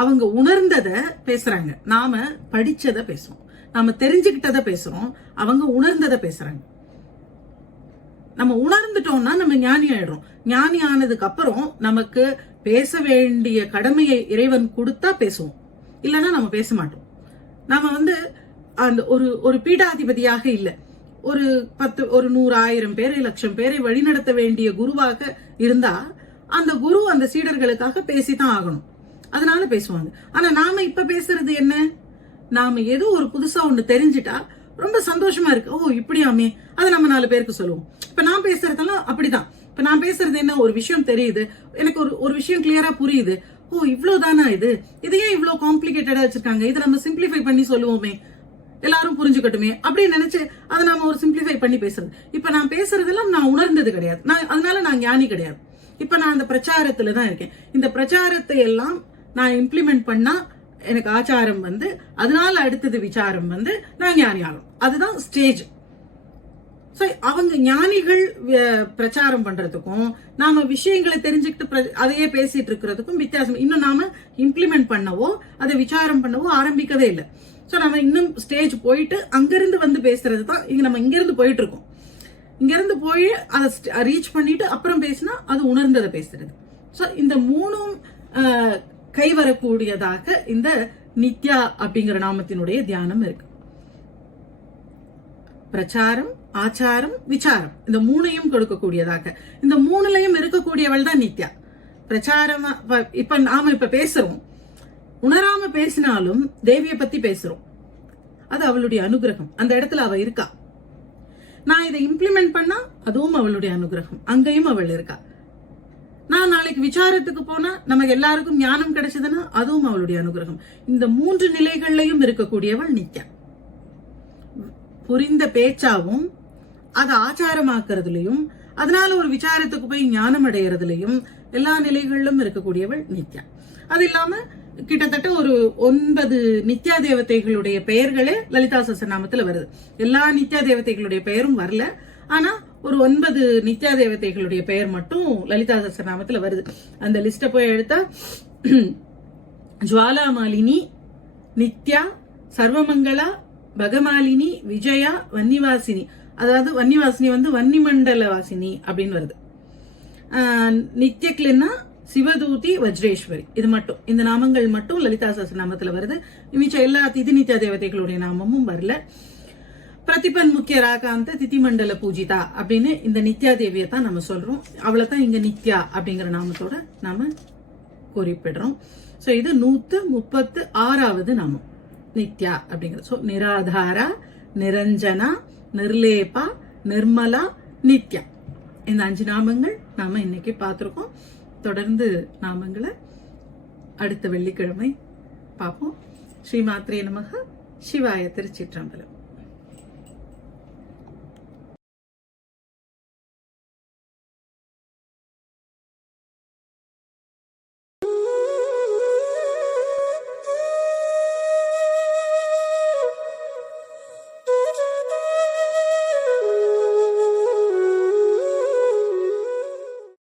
அவங்க உணர்ந்தத பேசுறாங்க, நாம படிச்சத பேசுறோம், நாம தெரிஞ்சுக்கிட்டத பேசுறோம், அவங்க உணர்ந்தத பேசுறாங்க. நம்ம உணர்ந்துட்டோம்னா நம்ம ஞானி ஆயிடுறோம். ஞானி ஆனதுக்கு அப்புறம் நமக்கு பேச வேண்டிய கடமையை இறைவன் கொடுத்தா பேசுவோம், இல்லைன்னா நம்ம பேச மாட்டோம். நாம அந்த ஒரு பீடாதிபதியாக இல்லை, ஒரு 10 ஒரு 100 1000 பேரை 1,00,000 பேரை வழிநடத்த வேண்டிய குருவாக இருந்தா அந்த குரு அந்த சீடர்களுக்காக பேசித்தான் ஆகணும், அதனால பேசுவாங்க. ஆனா நாம இப்ப பேசுறது என்ன? நாம ஏதோ ஒரு புதுசா ஒண்ணு தெரிஞ்சுட்டா ரொம்ப சந்தோஷமா இருக்கு, ஓ இப்படியாமே, அதை நம்ம 4 பேருக்கு சொல்லுவோம். இப்ப நான் பேசுறதெல்லாம் அப்படிதான். இப்ப நான் பேசுறது என்ன, ஒரு விஷயம் தெரியுது, எனக்கு ஒரு விஷயம் கிளியரா புரியுது, ஓ இவ்வளவுதானா இது ஏன் இவ்வளவு காம்ப்ளிகேட்டடா வச்சிருக்காங்க, இதை நம்ம சிம்பிளிஃபை பண்ணி சொல்லுவோமே, எல்லாரும் புரிஞ்சுக்கட்டுமே அப்படின்னு நினைச்சு அதை நாம ஒரு சிம்பிளிஃபை பண்ணி பேசுறது. இப்ப நான் பேசுறதெல்லாம் நான் உணர்ந்தது கிடையாது, அதனால நான் ஞானி கிடையாது. இப்ப நான் அந்த பிரச்சாரத்துல தான் இருக்கேன். இந்த பிரச்சாரத்தை எல்லாம் நான் இம்ப்ளிமெண்ட் பண்ணா எனக்கு ஆச்சாரம் அதனால அடுத்தது விசாரம் நான் ஞானி ஆகும். அதுதான் ஸ்டேஜ். அவங்க ஞானிகள் பிரச்சாரம் பண்றதுக்கும் நாம விஷயங்களை தெரிஞ்சுக்கிட்டு அதையே பேசிட்டு இருக்கிறதுக்கும் வித்தியாசம். இன்னும் நாம இம்ப்ளிமெண்ட் பண்ணவோ அதை விசாரம் பண்ணவோ ஆரம்பிக்கவே இல்லை. சோ நம்ம இன்னும் ஸ்டேஜ் போயிட்டு அங்கிருந்து பேசுறது தான் நம்ம இங்கிருந்து போயிட்டு இருக்கோம். இங்கிருந்து போய் அதை ரீச் பண்ணிட்டு அப்புறம் பேசினா அது உணர்ந்ததை பேசுறது. சோ இந்த மூணும் கைவரக்கூடியதாக இந்த நித்யா அப்படிங்கிற நாமத்தினுடைய தியானம் இருக்கு. பிரச்சாரம், ஆச்சாரம், விசாரம், இந்த மூணையும் கொடுக்கக்கூடியதாக, இந்த மூணுலையும் இருக்கக்கூடியவள் தான் நித்யா. பிரச்சாரமா நாம இப்ப பேசுறோம், உணராம பேசினாலும் தேவியை பத்தி பேசுறோம், அது அவளுடைய அனுகிரகம். அந்த இடத்துல அவ இருக்கா. நான் இதை இம்ப்ளிமெண்ட் பண்ணா அதுவும் அவளுடைய அனுகிரகம், அங்கேயும் அவள் இருக்கா. நான் நாளைக்கு விசாரத்துக்கு போனா நமக்கு எல்லாருக்கும் ஞானம் கிடைச்சதுன்னா அதுவும் அவளுடைய அனுகிரகம். இந்த 3 நிலைகள்லயும் இருக்கக்கூடியவள் நித்யா. புரிந்த பேச்சாவும் அதை ஆச்சாரமாக்குறதுலயும் அதனால ஒரு விசாரத்துக்கு போய் ஞானம் அடைகிறதுலயும் எல்லா நிலைகளிலும் இருக்கக்கூடியவள் நித்யா. அது இல்லாம கிட்டத்தட்ட ஒரு 9 நித்யா தேவதைகளுடைய பெயர்களே லலிதா சஹஸ்ரநாமத்துல வருது. எல்லா நித்யா தேவதைகளுடைய பெயரும் வரல, ஆனா ஒரு 9 நித்யா தேவதைகளுடைய பெயர் மட்டும் லலிதா சஹஸ்ரநாமத்துல வருது. அந்த லிஸ்ட போய் எடுத்தா ஜுவாலாமாலினி, நித்யா, சர்வமங்களா, பகமாலினி, விஜயா, வன்னிவாசினி. அதாவது வன்னிவாசினி வன்னிமண்டல வாசினி அப்படின்னு வருது. நித்யக்லின்னா சிவதூதி, வஜ்ரேஸ்வரி. இது மட்டும், இந்த நாமங்கள் மட்டும் லலிதா சஹஸ்ரநாமத்துல வருது. மிச்சம் எல்லா திதி நித்யா தேவதைகளுடைய நாமமும் வரல. பிரதிபன் முக்கிய ராகாந்த திதிமண்டல பூஜிதா அப்படின்னு இந்த நித்யா தேவியை தான் நம்ம சொல்றோம். அவளை தான் இங்க நித்யா அப்படிங்கிற நாமத்தோட நாம குறிப்பிடுறோம். சோ இது 136வது நாமம் நித்யா அப்படிங்கிறது. சோ நிராதாரா, நிரஞ்சனா, நிர்லேபா, நிர்மலா, நித்யா, இந்த 5 நாமங்கள் நாம இன்னைக்கு பார்த்திருக்கோம். தொடர்ந்து நாமங்களை அடுத்த வெள்ளிக்கிழமை பார்ப்போம். ஸ்ரீ மாத்ரே நமக. சிவாய. திருச்சிற்றம்பலம்.